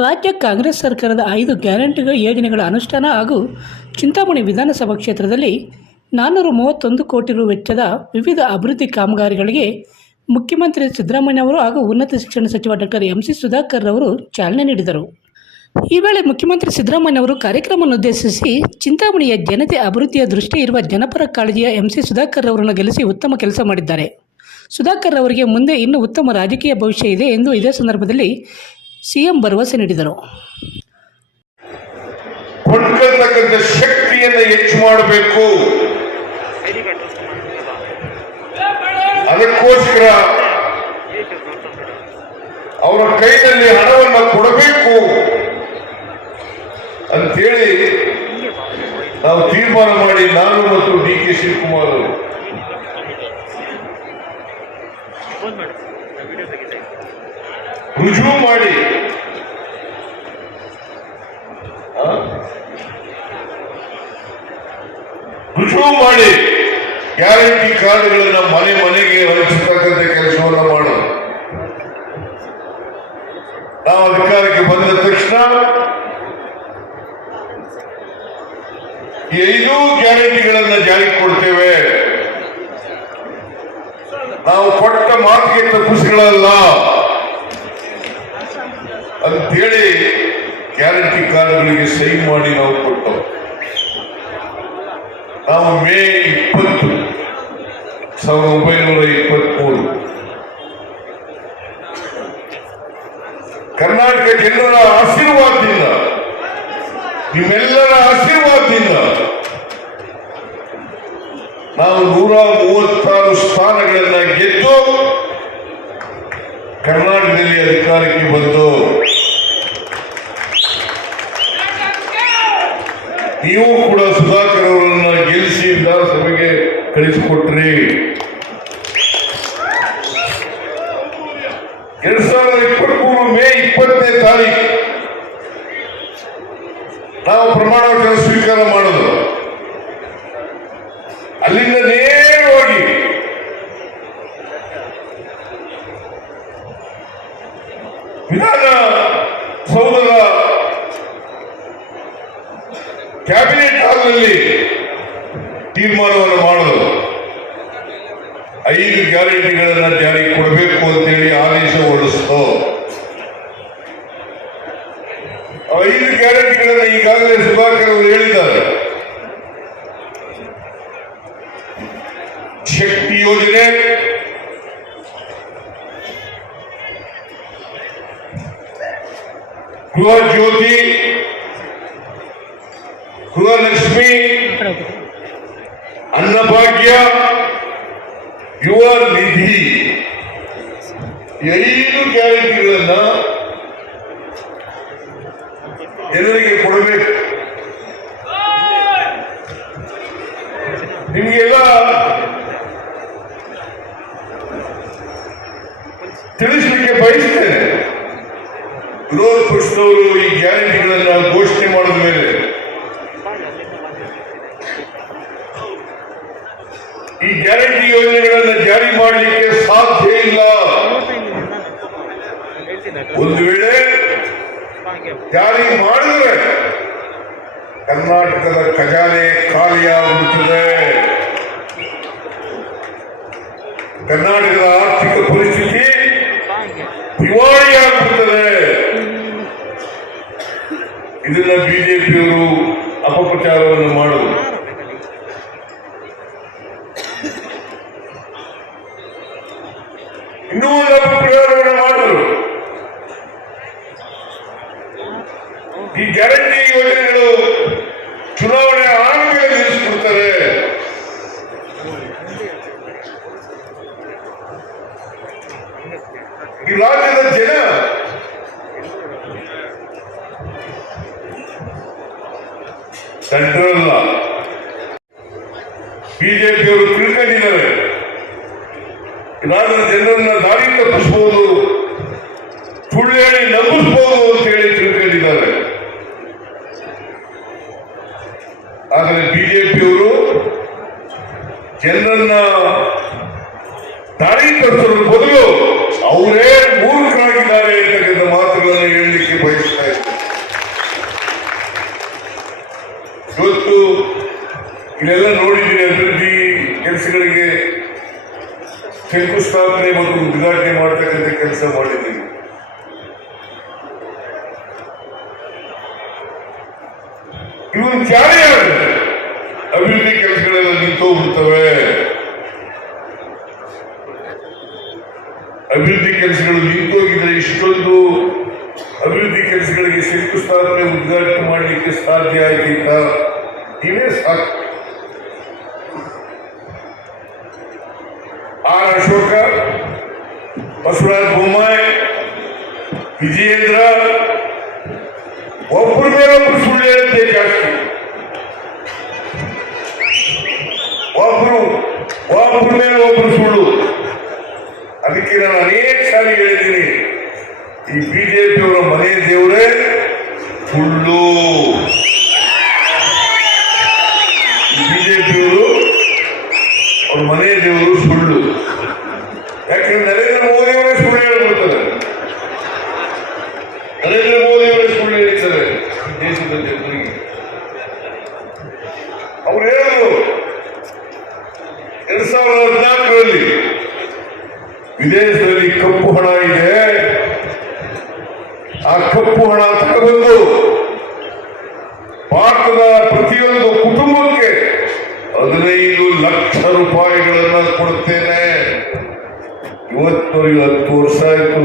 ರಾಜ್ಯ ಕಾಂಗ್ರೆಸ್ ಸರ್ಕಾರದ 5 ಗ್ಯಾರಂಟಿ ಯೋಜನೆಗಳ ಅನುಷ್ಠಾನ ಹಾಗೂ ಚಿಂತಾಮಣಿ ವಿಧಾನಸಭಾ ಕ್ಷೇತ್ರದಲ್ಲಿ 431 ಕೋಟಿ ರು ವೆಚ್ಚದ ವಿವಿಧ ಅಭಿವೃದ್ಧಿ ಕಾಮಗಾರಿಗಳಿಗೆ ಮುಖ್ಯಮಂತ್ರಿ ಸಿದ್ದರಾಮಯ್ಯ ಅವರು ಹಾಗೂ ಉನ್ನತ ಶಿಕ್ಷಣ ಸಚಿವ ಡಾಕ್ಟರ್ ಎಂ.ಸಿ. ಸುಧಾಕರ್ ಅವರು ಚಾಲನೆ ನೀಡಿದರು. ಈ ವೇಳೆ ಮುಖ್ಯಮಂತ್ರಿ ಸಿದ್ದರಾಮಯ್ಯ ಅವರು ಕಾರ್ಯಕ್ರಮವನ್ನುದ್ದೇಶಿಸಿ ಚಿಂತಾಮಣಿಯ ಜನತೆ ಅಭಿವೃದ್ಧಿಯ ದೃಷ್ಟಿ ಇರುವ ಜನಪರ ಕಾಳಜಿಯ ಎಂ.ಸಿ. ಸುಧಾಕರ್ ಅವರನ್ನು ಗೆಲ್ಲಿಸಿ ಉತ್ತಮ ಕೆಲಸ ಮಾಡಿದ್ದಾರೆ. ಸುಧಾಕರ್ ಅವರಿಗೆ ಮುಂದೆ ಇನ್ನೂ ಉತ್ತಮ ರಾಜಕೀಯ ಭವಿಷ್ಯ ಇದೆ ಎಂದು ಇದೇ ಸಂದರ್ಭದಲ್ಲಿ ಸಿಎಂ ಭರವಸೆ ನೀಡಿದರು. ಕೊಂಡ್ಕೊಳ್ತಕ್ಕಂಥ ಶಕ್ತಿಯನ್ನು ಹೆಚ್ಚು ಮಾಡಬೇಕು. ಅದಕ್ಕೋಸ್ಕರ ಅವರ ಕೈನಲ್ಲಿ ಹಣವನ್ನು ಕೊಡಬೇಕು ಅಂತೇಳಿ ನಾವು ತೀರ್ಮಾನ ಮಾಡಿ ನಾನು ಮತ್ತು ಡಿ.ಕೆ. ಶಿವಕುಮಾರ್ ರುಜುವು ಮಾಡಿ ಗ್ಯಾರಂಟಿ ಕಾರ್ಡ್ಗಳನ್ನ ಮನೆ ಮನೆಗೆ ಹಂಚತಕ್ಕಂಥ ಕೆಲಸವನ್ನು ಮಾಡೋದು. ನಾವು ಅಧಿಕಾರಕ್ಕೆ ಬಂದ ತಕ್ಷಣ ಈ 5 ಗ್ಯಾರಂಟಿಗಳನ್ನ ಜಾರಿಗೆ ಕೊಡ್ತೇವೆ. ನಾವು ಕೊಟ್ಟ ಮಾತಿಗೆ ತಪ್ಪಿಸಿಗಳಲ್ಲ ಅಂತೇಳಿ ಗ್ಯಾರಂಟಿ ಕಾರ್ಡ್ಗಳಿಗೆ ಸಹಿ ಮಾಡಿ ನಾವು ಕೊಟ್ಟವು. ನಾವು ಮೇ 20, 1923 ಕರ್ನಾಟಕ ಜನರ ಆಶೀರ್ವಾದದಿಂದ, ನಿಮ್ಮೆಲ್ಲರ ಆಶೀರ್ವಾದದಿಂದ ನಾವು 136 ಸ್ಥಾನಗಳನ್ನ ಗೆದ್ದು ಕರ್ನಾಟಕದಲ್ಲಿ ಅಧಿಕಾರಕ್ಕೆ ಬಂದು ನೀವು ಕೂಡ ಸುಧಾಕರ್ ಅವರನ್ನ ಗೆಲ್ಲಿಸಿ ವಿಧಾನಸಭೆಗೆ ಕಳಿಸಿಕೊಟ್ರಿ. 2023 ಮೇ 20ನೇ ತಾರೀಕು ನಾವು ಪ್ರಮಾಣ ವಚನ ಸ್ವೀಕಾರ ಮಾಡೋದು. ಅಲ್ಲಿಂದ ನೇರವಾಗಿ ವಿಧಾನಸೌಧದ ಕ್ಯಾಬಿನೆಟ್ ಹಾಲ್ನಲ್ಲಿ ತೀರ್ಮಾನವನ್ನು ಮಾಡೋದು. 5 ಗ್ಯಾರಂಟಿಗಳನ್ನ ಜಾರಿಗೆ ಕೊಡಬೇಕು ಅಂತೇಳಿ ಆದೇಶ ಹೊರಡಿಸ್ತು. 5 ಗ್ಯಾರಂಟಿಗಳನ್ನ ಈಗಾಗಲೇ ಸುಧಾಕರ್ ಅವರು ಹೇಳಿದ್ದಾರೆ. ಶಕ್ತಿ ಯೋಜನೆ, ಗೃಹ ಜ್ಯೋತಿ, ಗೃಹಲಕ್ಷ್ಮಿ, ಅನ್ನಭಾಗ್ಯ, ಯುವ ನಿಧಿ, 5 ಗ್ಯಾರಂಟಿಗಳನ್ನ ಜನರಿಗೆ ಕೊಡಬೇಕು. ನಿಮಗೆಲ್ಲ ತಿಳಿಸಲಿಕ್ಕೆ ಬಯಸ್ತೇನೆ. ವಿರೋಧ ಪಕ್ಷದವರು ಈ ಗ್ಯಾರಂಟಿಗಳನ್ನ ಘೋಷಣೆ ಮಾಡಿದ ಮೇಲೆ ಈ ಗ್ಯಾರಂಟಿ ಯೋಜನೆಗಳನ್ನು ಜಾರಿ ಮಾಡಲಿಕ್ಕೆ ಸಾಧ್ಯ ಇಲ್ಲ. ಒಂದು ವೇಳೆ ಜಾರಿ ಮಾಡಿದರೆ ಕರ್ನಾಟಕದ ಖಜಾನೆ ಖಾಲಿಯಾಗುತ್ತದೆ. ಕರ್ನಾಟಕದ ಆರ್ಥಿಕ ಪರಿಸ್ಥಿತಿ ದಿವಾಳಿಯಾಗುತ್ತದೆ. ಇದನ್ನ ಬಿಜೆಪಿಯವರು ಅಪಪ್ರಚಾರವನ್ನು ಮಾಡುವುದು. ಇನ್ನೂ ಒಂದು ಅಪಪ್ರಚಾರವನ್ನು ಮಾಡುವುದು. ಈ ಗ್ಯಾರಂಟಿ ಯೋಜನೆಗಳು ಚುನಾವಣೆ ಆದ್ಮೇಲೆ ನಿಲ್ಲಿಸ್ಬಿಡ್ತಾರೆ. ಈ ರಾಜ್ಯದ ಜನ ಸೆಂಟ್ರಲ್ ಬಿಜೆಪಿಯವರು ತಿಳ್ಕೊಂಡಿದ್ದಾರೆ. ರಾಜ್ಯದ ಜನರನ್ನ ದಾರಿ ತಪ್ಪಿಸಬಹುದು, ಸುಳ್ಳು ಹೇಳಿ ನಂಬಿಸಬಹುದು ಅಂತ ಹೇಳಿ ತಿಳ್ಕೊಂಡಿದ್ದಾರೆ. ಆದರೆ ಬಿಜೆಪಿಯವರು ಜನರನ್ನ ದಾರಿ ತಪ್ಪಿಸೋದ್ರ ಬದಲು ಅವರೇ ಮೂರ್ಖರಾಗಿದ್ದಾರೆ ಅಂತಕ್ಕಂಥ ಮಾತುಗಳನ್ನು ಹೇಳಲಿಕ್ಕೆ ಬಯಸ್ತಾ ಶಂಕುಸ್ಥಾಪನೆ ಮತ್ತು ಉದ್ಘಾಟನೆ ಮಾಡತಕ್ಕಂಥ ಕೆಲಸ ಮಾಡಿದ್ದೀವಿ. ಇವನು ಜಾರಿಯಾದರೆ ಅಭಿವೃದ್ಧಿ ಕೆಲಸಗಳೆಲ್ಲ ನಿಂತೋಗ್ಬಿಡ್ತವೆ. ಅಭಿವೃದ್ಧಿ ಕೆಲಸಗಳು ನಿಂತೋಗಿದ್ರೆ ಇಷ್ಟೊಂದು ಅಭಿವೃದ್ಧಿ ಕೆಲಸಗಳಿಗೆ ಶಂಕುಸ್ಥಾಪನೆ ಉದ್ಘಾಟನೆ ಮಾಡಲಿಕ್ಕೆ ಸಾಧ್ಯ ಆಯ್ತಿತ್ತ? ಇವೇ ಸಾಕು. ಆರ್ ಅಶೋಕ, ಬಸವರಾಜ ಬೊಮ್ಮಾಯಿ, ವಿಜಯೇಂದ್ರ ಒಬ್ಬರ ಮೇಲೆ ಒಬ್ಬರು ಸುಳ್ಳು ಹೇಳುತ್ತೆ ಜಾಸ್ತಿ. ಒಬ್ಬರ ಮೇಲೆ ಒಬ್ಬರು ಸುಳ್ಳು. ಅದಕ್ಕೆ ನಾನು ಅನೇಕ ಸಾರಿ ಹೇಳಿದ್ದೀನಿ, ಈ ಬಿಜೆಪಿಯವರ ಮನೆ ದೇವರೇ ಸುಳ್ಳು. ಬಿಜೆಪಿಯವರು ಅವ್ರ ಮನೆ ದೇವರು ಸುಳ್ಳು. ಯಾಕಂದ್ರೆ ನರೇಂದ್ರ ಮೋದಿಯವರೇ ಸುಳ್ಳು ಹೇಳ್ಬಿಡ್ತಾರೆ. ನರೇಂದ್ರ ಮೋದಿಯವರೇ ಸುಳ್ಳು ಹೇಳಿದ್ದಾರೆ ದೇಶದ ಜನರಿಗೆ. ಅವ್ರು ಹೇಳಿದ್ರು 2014ರಲ್ಲಿ ವಿದೇಶದಲ್ಲಿ ಕಪ್ಪು ಹಣ ಇದೆ, ಆ ಕಪ್ಪು ಹಣ ತಗೊಂಡು ಭಾರತದ ಪ್ರತಿಯೊಂದು ಕುಟುಂಬಕ್ಕೆ 15 ಲಕ್ಷ ರೂಪಾಯಿಗಳನ್ನ ಕೊಡುತ್ತೇನೆ. ಇವತ್ತವರಿಗೆ 10 ವರ್ಷ ಆಯಿತು.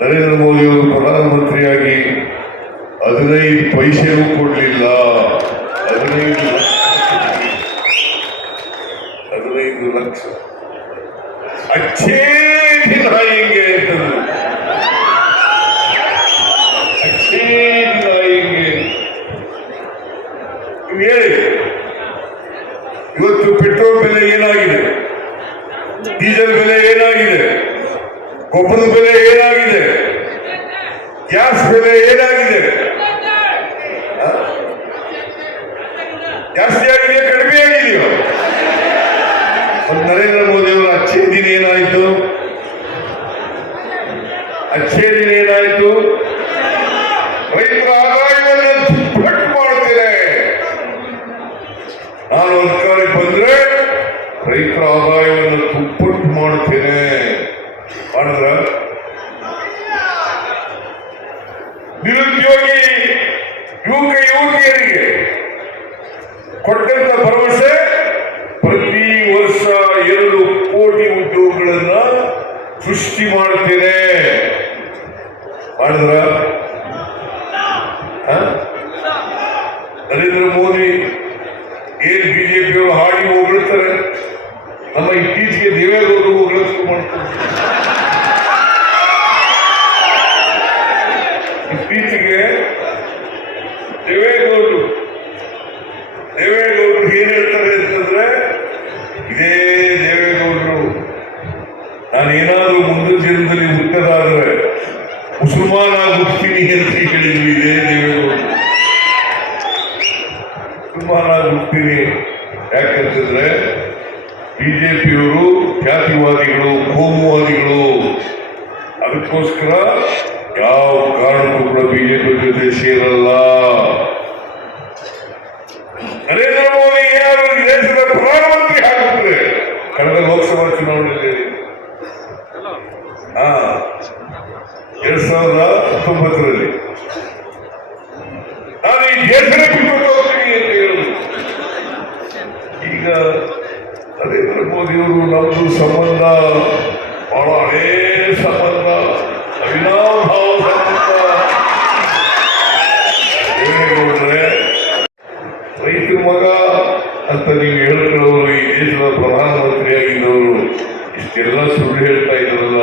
ನರೇಂದ್ರ ಮೋದಿಯವರು ಪ್ರಧಾನಮಂತ್ರಿಯಾಗಿ 15 ಪೈಸೆಗೂ ಕೊಡಲಿಲ್ಲ. 15 ಲಕ್ಷ ಅಚ್ಚೇ ದಿನ ಹಿಂಗೆ ಅಂತಂದ್ರು. ಅಚ್ಚೇ ದಿನ ಹಿಂಗೆ ಹೇಳಿ. ಇವತ್ತು ಪೆಟ್ರೋಲ್ ಬೆಲೆ ಏನಾಗಿದೆ, ಡೀಸೆಲ್ ಬೆಲೆ ಏನಾಗಿದೆ, ಗೊಬ್ಬರದ ಬೆಲೆ ಏನಾಗಿದೆ, ಗ್ಯಾಸ್ ಬೆಲೆ ಏನಾಗಿದೆ? ಜಾಸ್ತಿ ಆಗಿದೆ, ಕಡಿಮೆ ಆಗಿದೆಯೋ? ನರೇಂದ್ರ ಮೋದಿ ಅವರ ಅಚ್ಚೇ ದಿನ ಏನಾಯಿತು? ಅಚ್ಚೇ ದಿನ ಏನಾಯಿತು? ರೈತರ ಆದಾಯವನ್ನು ದುಪ್ಪಟ್ಟು ಮಾಡುತ್ತೇನೆ. ನಾನು ಅಧಿಕಾರಕ್ಕೆ ಬಂದ್ರೆ ರೈತರ ಆದಾಯವನ್ನು ದುಪ್ಪಟ್ಟು ಮಾಡುತ್ತೇನೆ. ಮಾಡಿದ್ರ ನಿರುದ್ಯೋಗಿ ಯುವತಿಯರಿಗೆ ಕೊಟ್ಟಂತ ಭರವಸೆ ಪ್ರತಿ ವರ್ಷ 2 ಕೋಟಿ ಉದ್ಯೋಗಗಳನ್ನ ಸೃಷ್ಟಿ ಮಾಡುತ್ತೇನೆ. ಮಾಡಿದ್ರ ನರೇಂದ್ರ ಮೋದಿ ಏನ್ ಬಿಜೆಪಿಯವರು ಹಾಡಿ ಹೊಗಳ್ತಾರೆ, ನಮ್ಮ ಇತ್ತೀಚೆಗೆ ದೇವೇಗೌಡರು ಹೊಗಳಿಸ್ತು ಮಾಡ್ತಾರೆ. ಇತ್ತೀಚೆಗೆ ದೇವೇಗೌಡರು ಏನ್ ಹೇಳ್ತಾರೆ ಅಂತಂದ್ರೆ, ಇದೇ ದೇವೇಗೌಡರು ನಾನೇನಾದ್ರೂ ಮುಂದಿನ ಜನ್ಮದಲ್ಲಿ ಹುಟ್ಟದಾದ್ರೆ ಮುಸಲ್ಮಾನ ಹುಡ್ತೀನಿ ಅಂತ ಹೇಳಿದ್ರು. ಇದೇ ದೇವೇಗೌಡರು ಮುಸಲ್ಮಾನ ಹುಡ್ತೀನಿ. ಯಾಕಂತಂದ್ರೆ ಬಿಜೆಪಿಯವರು ಜಾತಿವಾದಿಗಳು, ಕೋಮುವಾದಿಗಳು. ಅದಕ್ಕೋಸ್ಕರ ಯಾವ ಕಾರಣಕ್ಕೂ ಕೂಡ ಬಿಜೆಪಿ ಜೊತೆ ಸೇರಲ್ಲ. ನರೇಂದ್ರ ಮೋದಿ ಏನಾದರೂ ದೇಶದ ಪ್ರಧಾನಮಂತ್ರಿ ಆಗಿದ್ರೆ ಕಳೆದ ಲೋಕಸಭಾ ಚುನಾವಣೆಯಲ್ಲಿ 2019ರಲ್ಲಿ ನಾನು ಈ ದೇಶನೇ ಬಿಟ್ಟು ಹೋಗ್ತೀನಿ ಅಂತ ಹೇಳಿದ್ರು. ಈಗ ನರೇಂದ್ರ ಮೋದಿಯವರು ನಮ್ಮದು ಸಂಬಂಧ ಬಹಳ ಹಳೇ ಸಂಬಂಧ, ಅವಿನಾಭಾವ ಸಂಬಂಧ. ದೇವೇಗೌಡರೆ ರೈತರ ಮಗ ಅಂತ ನೀವು ಹೇಳ್ಕೊಳ್ಳೋರು, ಈ ದೇಶದ ಪ್ರಧಾನಮಂತ್ರಿಯಾಗಿದ್ದವರು ಇಷ್ಟೆಲ್ಲ ಸುಳ್ಳು ಹೇಳ್ತಾ ಇದ್ರಲ್ಲ,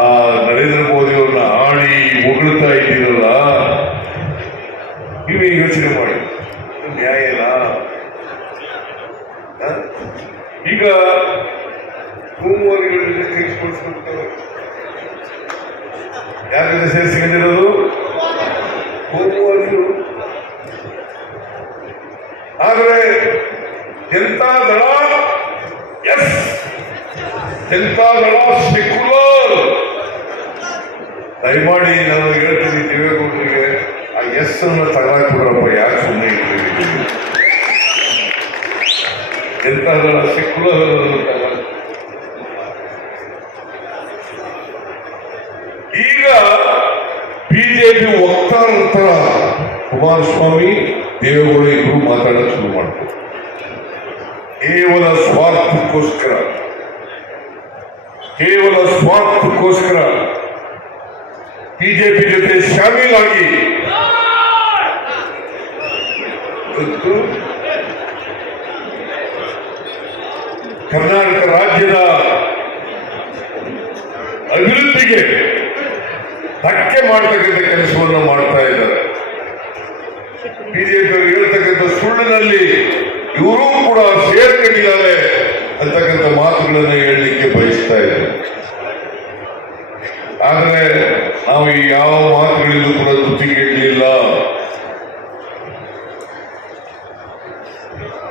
ಆ ನರೇಂದ್ರ ಮೋದಿ ಅವ್ರನ್ನ ಆಡಿ ಹೊಗಳ್ತಾ ಇದ್ದೀರಲ್ಲ, ನೀವೇ ಯೋಚನೆ ಮಾಡಿ, ನ್ಯಾಯನಾ? ಈಗ ಕೋಮುವಾದಿಗಳಿಂದ ತೆಗೆದುಕೊಳ್ಸ್ಕೊಳ್ತಾರೆ. ಯಾಕಂದ್ರೆ ಸೇರಿಸಿಕೊಂಡಿರೋದು ಕೋಮುವಾದಿಗಳು. ಆದರೆ ಜನತಾ ದಳ ಸೆಕ್ಯುಲರ್. ದಯಮಾಡಿ ನಾನು ಹೇಳ್ತೀನಿ ದೇವೇಗೌಡರಿಗೆ, ಆ ಎಸ್ ಅನ್ನು ತಗೊಳಕ್ಬಿಡ್ರಪ್ಪ, ಯಾಕೆ ಸುಮ್ಮನೆ ಇಟ್ಟಿದ್ದೀವಿ? ಜನತಾ ದಳ ಸೆಕ್ಯುಲರ್ ಈಗ ಬಿಜೆಪಿ ವಕ್ತಾರರ ತರ ಕುಮಾರಸ್ವಾಮಿ ದೇವೇಗೌಡ ಇಬ್ರು ಮಾತಾಡಕ್ ಶುರು ಮಾಡ್ತಾರೆ. ಕೇವಲ ಸ್ವಾರ್ಥಕ್ಕೋಸ್ಕರ ಬಿಜೆಪಿ ಜೊತೆ ಶಾಮೀಲಾಗಿ ಕರ್ನಾಟಕ ರಾಜ್ಯದ ಅಭಿವೃದ್ಧಿಗೆ ಧಕ್ಕೆ ಮಾಡ್ತಕ್ಕಂಥ ಕೆಲಸವನ್ನು ಮಾಡ್ತಾ ಇದ್ದಾರೆ. ಬಿಜೆಪಿ ಹೇಳ್ತಕ್ಕಂಥ ಸುಳ್ಳಿನಲ್ಲಿ ಇವರು ಕೂಡ ಸೇರ್ಕೊಂಡಿದ್ದಾರೆ ಅಂತಕ್ಕಂಥ ಮಾತುಗಳನ್ನು ಹೇಳಲಿಕ್ಕೆ ಬಯಸ್ತಾ ಇದ್ದಾರೆ. ಆದರೆ ನಾವು ಈ ಯಾವ ಮಾತುಗಳಿಂದ ಕೂಡ ತೃಪ್ತಿಗೆಡಲಿಲ್ಲ.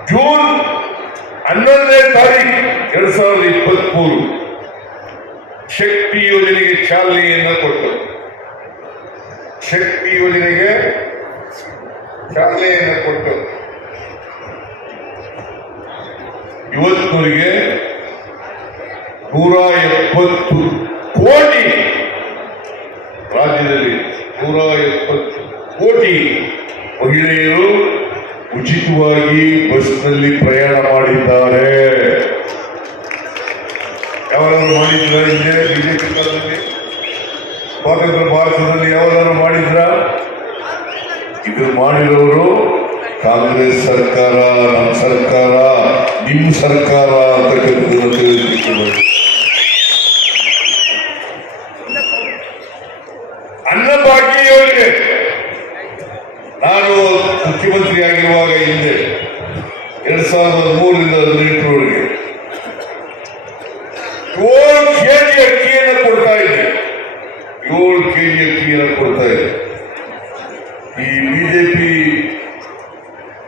ಜೂನ್ 11ನೇ ತಾರೀಕು 2023 ಶಕ್ತಿ ಯೋಜನೆಗೆ ಚಾಲನೆಯನ್ನು ಕೊಟ್ಟರು. ಶಕ್ತಿ ಯೋಜನೆಗೆ ಚಾಲನೆಯನ್ನು ಕೊಟ್ಟು ಇವತ್ತಿನವರೆಗೆ 170 ಕೋಟಿ ರಾಜ್ಯದಲ್ಲಿ 170 ಕೋಟಿ ಮಹಿಳೆಯರು ಉಚಿತವಾಗಿ ಬಸ್ನಲ್ಲಿ ಪ್ರಯಾಣ ಮಾಡಿದ್ದಾರೆ. ಯಾವಾಗಾದ್ರೂ ಮಾಡಿದ್ರ ಹಿಂದೆ ಬಿಜೆಪಿ ಕಾಲದಲ್ಲಿ ಸ್ವಾತಂತ್ರ್ಯ ಭಾರತದಲ್ಲಿ ಯಾವಾಗಾದ್ರೂ ಮಾಡಿದ್ರ? ಇದು ಮಾಡಿರೋರು ಕಾಂಗ್ರೆಸ್ ಸರ್ಕಾರ, ನಮ್ಮ ಸರ್ಕಾರ, ನಿಮ್ಮ ಸರ್ಕಾರ ಅಂತಕ್ಕಂಥದ್ದನ್ನು ತಿಳಿದುಕೊಳ್ಳಬೇಕು. ಅನ್ನಭಾಗ್ಯ ಯೋಜನೆ ನಾನು ಮುಖ್ಯಮಂತ್ರಿ ಆಗಿರುವಾಗ ಹಿಂದೆ 2003ರಿಂದ 2018ರವರೆಗೆ 7 ಕೆಜಿ ಅಕ್ಕಿಯನ್ನು ಕೊಡ್ತಾ ಇದ್ದೆ. 7 ಕೆಜಿ ಅಕ್ಕಿಯನ್ನು ಕೊಡ್ತಾ ಇದೆ. ಈ ಬಿಜೆಪಿ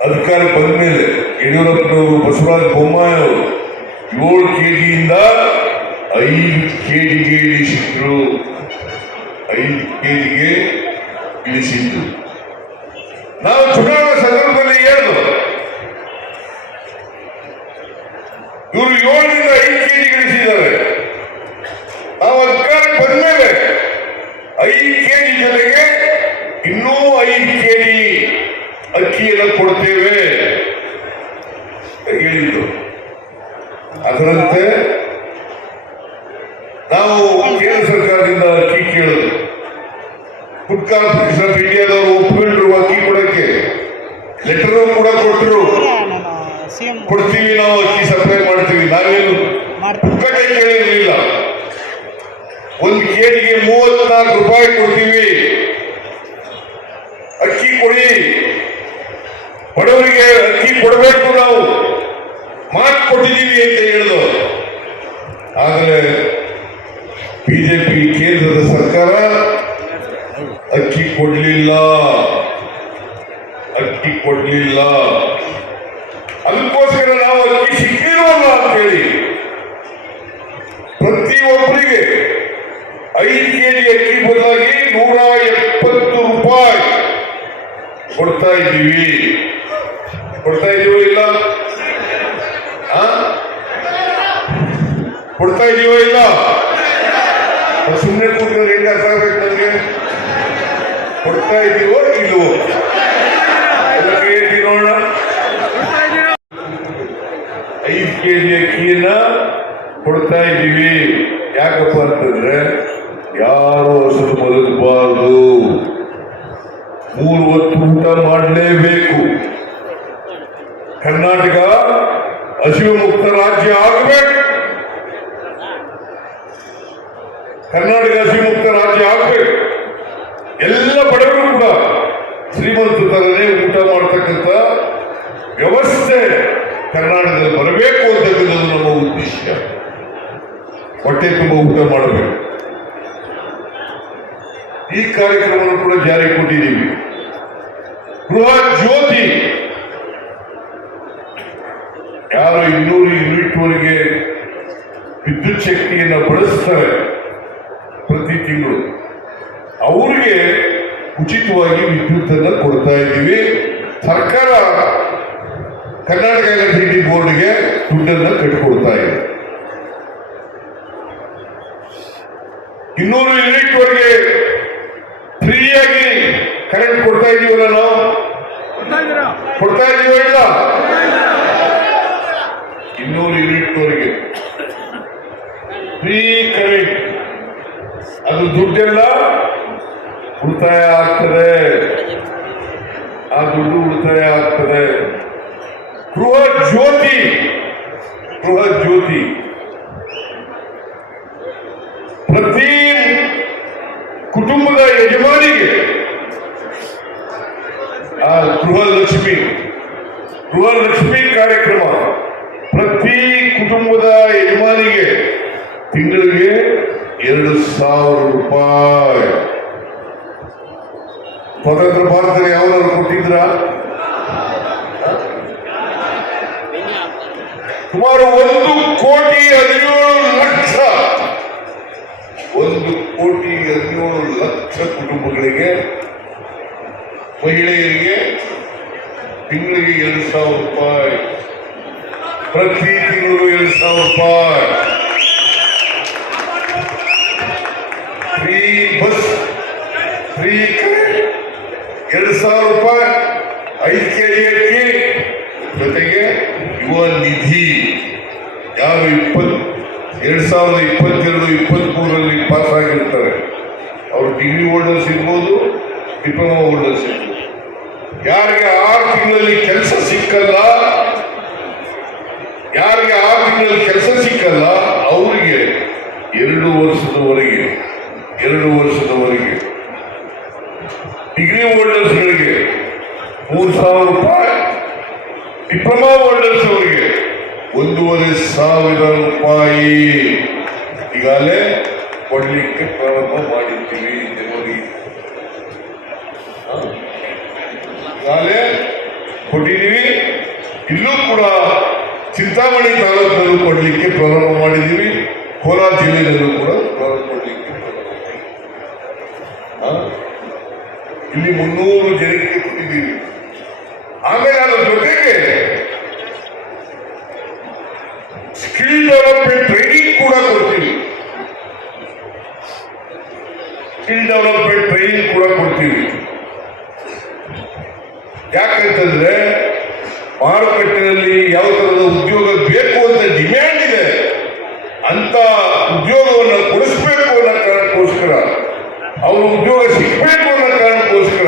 ಅಧಿಕಾರ ಬಂದ ಮೇಲೆ ಯಡಿಯೂರಪ್ಪನವರು, ಬಸವರಾಜ ಬೊಮ್ಮಾಯಿಯವರು 7 ಕೆಜಿಯಿಂದ 5 ಕೆಜಿಗೆ ಇಳಿಸಿದ್ರು. 5 ಕೆಜಿಗೆ ಇಳಿಸಿದ್ರು. ನಾವು ಚುನಾವಣಾ ಸಂದರ್ಭದಲ್ಲಿ ಹೇಳಿದ್ರು, ಇವರು 7ರಿಂದ 5 ಕೆಜಿ ಇಳಿಸಿದ್ದಾರೆ. ನಾವು ಅಧಿಕಾರಕ್ಕೆ ಬಂದ ಮೇಲೆ 5 ಕೆಜಿ ಜೊತೆಗೆ ಇನ್ನೂ 5 ಕೆಜಿ ಅಕ್ಕಿಯನ್ನು ಕೊಡ್ತೇವೆ ಹೇಳಿದ್ದು. ಅದರಂತೆ ನಾವು ಕೇಂದ್ರ ಸರ್ಕಾರದಿಂದ ಅಕ್ಕಿ ಕೇಳಿದ್ರು. ಫುಡ್ ಕಾರ್ಪೊರೇಷನ್ ಆಫ್ ಇಂಡಿಯಾದವರು ಒಪ್ಪಿಕೊಂಡ್ರು ಅಕ್ಕಿ ಕೊಡಕ್ಕೆ. ಲೆಟರ್ ಕೂಡ ಕೊಟ್ಟರು, ಕೊಡ್ತೀವಿ, ನಾವು ಅಕ್ಕಿ ಸಪ್ಲೈ ಮಾಡ್ತೀವಿ. ನಾವೇನು ಪುಕ್ಕಟೆ ಕೇಳಿರಲಿಲ್ಲ. 1 ಕೆಜಿಗೆ 34 ರೂಪಾಯಿ ಕೊಡ್ತೀವಿ, ಅಕ್ಕಿ ಕೊಡಿ, ಬಡವರಿಗೆ ಅಕ್ಕಿ ಕೊಡಬೇಕು, ನಾವು ಮಾತು ಕೊಟ್ಟಿದ್ದೀವಿ ಅಂತ ಹೇಳಿದ್ರು. ಆದರೆ ಬಿಜೆಪಿ ಕೇಂದ್ರದ ಸರ್ಕಾರ ಅಕ್ಕಿ ಕೊಡ್ಲಿಲ್ಲ. ಅದಕ್ಕೋಸ್ಕರ ನಾವು ಅಕ್ಕಿ ಸಿಕ್ಕಿರೋಲ್ಲ ಅಂತ ಹೇಳಿ ಪ್ರತಿಯೊಬ್ಬರಿಗೆ 5 ಕೆಜಿ ಅಕ್ಕಿ ಬದಲಾಗಿ 170 ರೂಪಾಯಿ ಕೊಡ್ತಾ ಇದ್ದೀವಿ. ಕೊಡ್ತಾ ಇದೀವೋ ಇಲ್ಲ? ಕೊಡ್ತಾ ಇದೀವೋ ಇಲ್ಲ? ಸುಮ್ಮನೆ ಕೂತ್ರೆ ಹೆಂಗ ಅರ್ಥ ಆಗ್ಬೇಕು ನನಗೆ? ಕೊಡ್ತಾ ಇದೀವೋ ಇಲ್ವೋ ನೋಡೋಣ. 5 ಕೆಜಿ ಅಕ್ಕಿಯನ್ನ ಕೊಡ್ತಾ ಇದ್ದೀವಿ. ಯಾಕಪ್ಪ ಅಂತಂದ್ರೆ ಯಾರು ಹಸಿರು ಬದುಕಬಾರದು, 3 ಹೊತ್ತು ಊಟ ಮಾಡಲೇಬೇಕು. ಕರ್ನಾಟಕ ಹಸಿವು ಮುಕ್ತ ರಾಜ್ಯ ಆಗಬೇಕು. ಕರ್ನಾಟಕ ಹಸಿವು ಮುಕ್ತ ರಾಜ್ಯ ಆಗಬೇಕು. ಎಲ್ಲ ಬಡವರು ಕೂಡ ಶ್ರೀಮಂತ ತರನೇ ಊಟ ಮಾಡತಕ್ಕಂಥ ವ್ಯವಸ್ಥೆ ಕರ್ನಾಟಕದಲ್ಲಿ ಬರಬೇಕು ಅಂತಕ್ಕಂಥದ್ದು ನಮ್ಮ ಉದ್ದೇಶ. ಹೊಟ್ಟೆ ತುಂಬ ಊಟ ಮಾಡಬೇಕು. ಈ ಕಾರ್ಯಕ್ರಮವನ್ನು ಕೂಡ ಜಾರಿಗೆ ಕೊಟ್ಟಿದ್ದೀವಿ. ಗೃಹ ಜ್ಯೋತಿ, ಯಾರು 200 ಯೂನಿಟ್ವರೆಗೆ ವಿದ್ಯುತ್ ಶಕ್ತಿಯನ್ನು ಬಳಸ್ತಾರೆ ಪ್ರತಿ ತಿಂಗಳು, ಅವರಿಗೆ ಉಚಿತವಾಗಿ ವಿದ್ಯುತ್ ಅನ್ನು ಕೊಡ್ತಾ ಇದ್ದೀವಿ. ಸರ್ಕಾರ ಕರ್ನಾಟಕ ಎಲೆಕ್ಟ್ರಿಸಿಟಿ ಬೋರ್ಡ್ಗೆ ದುಡ್ಡನ್ನು ಕಟ್ಟಿಕೊಡ್ತಾ ಇದೆ. 200 ಯೂನಿಟ್ ವರೆಗೆ ಫ್ರೀಯಾಗಿ ಕರೆಂಟ್ ಕೊಡ್ತಾ ಇದೀವಲ್ಲ ನಾವು, ಕೊಡ್ತಾ ಇದೀವ ಇಲ್ಲ? 200 ಯೂನಿಟ್ ವರೆಗೆ ಫ್ರೀ ಕರೆಂಟ್, ಅದು ದುಡ್ಡೆಲ್ಲ ಉಳಿತಾಯ ಆಗ್ತದೆ, ಆ ದುಡ್ಡು ಉಳಿತಾಯ ಆಗ್ತದೆ. ಗೃಹ ಜ್ಯೋತಿ ಪ್ರತಿ ಕುಟುಂಬದ ಯಜಮಾನಿಗೆ ಆ ಗೃಹಲಕ್ಷ್ಮಿ ಕಾರ್ಯಕ್ರಮ ಪ್ರತಿ ಕುಟುಂಬದ ಯಜಮಾನಿಗೆ ತಿಂಗಳಿಗೆ 2,000 ರೂಪಾಯಿ. ಸ್ವತಂತ್ರ ಭಾರತದಲ್ಲಿ ಯಾವ್ದಾದ್ರು ಕೊಟ್ಟಿದ್ರ? ಸುಮಾರು 1,17,00,000 ಕುಟುಂಬಗಳಿಗೆ, ಮಹಿಳೆಯರಿಗೆ ತಿಂಗಳಿಗೆ 2,000 ರೂಪಾಯಿ, ಪ್ರತಿ ತಿಂಗಳು 2,000 ರೂಪಾಯಿ. ಫ್ರೀ ಬಸ್, ಫ್ರೀ 2,000 ರೂಪಾಯಿ, 5 ಕೆಜಿ ಅಕ್ಕಿ, ಜೊತೆಗೆ ಯುವ ನಿಧಿ. ಯಾರು 2022-23 ಪಾಸ್ ಆಗಿರ್ತಾರೆ ಅವರು ಡಿಗ್ರಿ ಹೋಲ್ಡರ್ಸ್ ಇರ್ಬೋದು, ಡಿಪ್ಲೊಮಾ ಹೋಲ್ಡರ್ಸ್ ಇರ್ಬೋದು. ಯಾರಿಗೆ 6 ತಿಂಗಳಲ್ಲಿ ಕೆಲಸ ಸಿಕ್ಕಲ್ಲ, ಅವರಿಗೆ 2 ವರ್ಷದವರೆಗೆ ಡಿಗ್ರಿ ಹೋಲ್ಡರ್ಸ್ಗಳಿಗೆ 3,000 ರೂಪಾಯಿ, ಡಿಪ್ಲೊಮಾ ಹೋಲ್ಡರ್ಸ್ ಅವರಿಗೆ 1,500 ರೂಪಾಯಿ ಈಗಾಗಲೇ ಕೊಡ್ಲಿಕ್ಕೆ ಪ್ರಾರಂಭ ಮಾಡಿರ್ತೀವಿ. ಈಗಾಗಲೇ ಕೊಟ್ಟಿದ್ದೀವಿ. ಇಲ್ಲೂ ಕೂಡ ಚಿಂತಾಮಣಿ ತಾಲೂಕಿನಲ್ಲೂ ಕೊಡ್ಲಿಕ್ಕೆ ಪ್ರಾರಂಭ ಮಾಡಿದ್ದೀವಿ. ಕೋಲಾರ ಜಿಲ್ಲೆಯಲ್ಲೂ ಕೂಡ ಪ್ರಾರಂಭ ಕೊಡ್ಲಿಕ್ಕೆ ಇಲ್ಲಿ 300 ಜನಕ್ಕೆ ಕೊಟ್ಟಿದ್ದೀವಿ. ಆಮೇಲೆ ಅದರ ಜೊತೆಗೆ ಸ್ಕಿಲ್ ಡೆವಲಪ್ಮೆಂಟ್ ಟ್ರೈನಿಂಗ್ ಕೂಡ ಕೊಡ್ತೀವಿ. ಯಾಕಂತಂದ್ರೆ ಮಾರುಕಟ್ಟೆಯಲ್ಲಿ ಯಾವ ತರದ ಉದ್ಯೋಗ ಬೇಕು ಅಂತ ಡಿಮ್ಯಾಂಡ್ ಇದೆ, ಅಂತ ಉದ್ಯೋಗವನ್ನು ಕೊಡಿಸ್ಬೇಕು ಅನ್ನೋ ಕಾರಣಕ್ಕೋಸ್ಕರ, ಅವರು ಉದ್ಯೋಗ ಸಿಗಬೇಕು ಅನ್ನೋ ಕಾರಣಕ್ಕೋಸ್ಕರ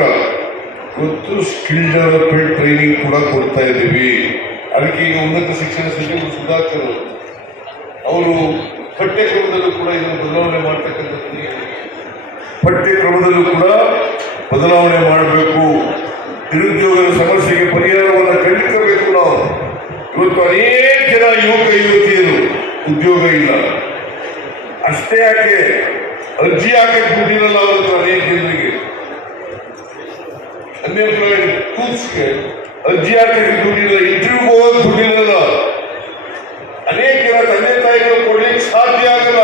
ಇವತ್ತು ಸ್ಕಿಲ್ ಡೆವಲಪ್ಮೆಂಟ್ ಟ್ರೈನಿಂಗ್ ಕೂಡ ಕೊಡ್ತಾ ಇದ್ದೀವಿ. ಅದಕ್ಕೆ ಈಗ ಉನ್ನತ ಶಿಕ್ಷಣ ಸಚಿವರು ಸುಧಾಕರ್ ಅವರು ಪಠ್ಯಕ್ರಮದಲ್ಲೂ ಕೂಡ ಇದನ್ನು ಬದಲಾವಣೆ ಮಾಡ್ತಕ್ಕಂಥದ್ದು, ಪಠ್ಯಕ್ರಮದಲ್ಲೂ ಕೂಡ ಬದಲಾವಣೆ ಮಾಡಬೇಕು. ನಿರುದ್ಯೋಗದ ಸಮಸ್ಯೆಗೆ ಪರಿಹಾರವನ್ನು ಕಂಡುಕಬೇಕು. ನಾವು ಇವತ್ತು ಅನೇಕ ಜನ ಯುವಕ ಯುವತಿಯರು ಉದ್ಯೋಗ ಇಲ್ಲ, ಅಷ್ಟೇ ಯಾಕೆ ಅರ್ಜಿ ಹಾಕಕ್ಕೆ ದುಡ್ಡಿರಲ್ಲ ಅವತ್ತು. ಅನೇಕ ಜನರಿಗೆ ಅನ್ಎಂಪ್ಲಾಯ್ಡ್ ಟೂಲ್ಸ್ಗೆ ಅರ್ಜಿ ಹಾಕಕ್ಕೆ ದುಡ್ಡಿಲ್ಲ, ಇಂಟರ್ವ್ಯೂ ಹೋಗೋದು ದುಡ್ಡಿರಲ್ಲ. ಅನೇಕ ಜನ ತಂದೆ ತಾಯಿಗಳು ಕೊಡ್ಲಿಕ್ಕೆ ಸಾಧ್ಯ ಆಗಲ್ಲ.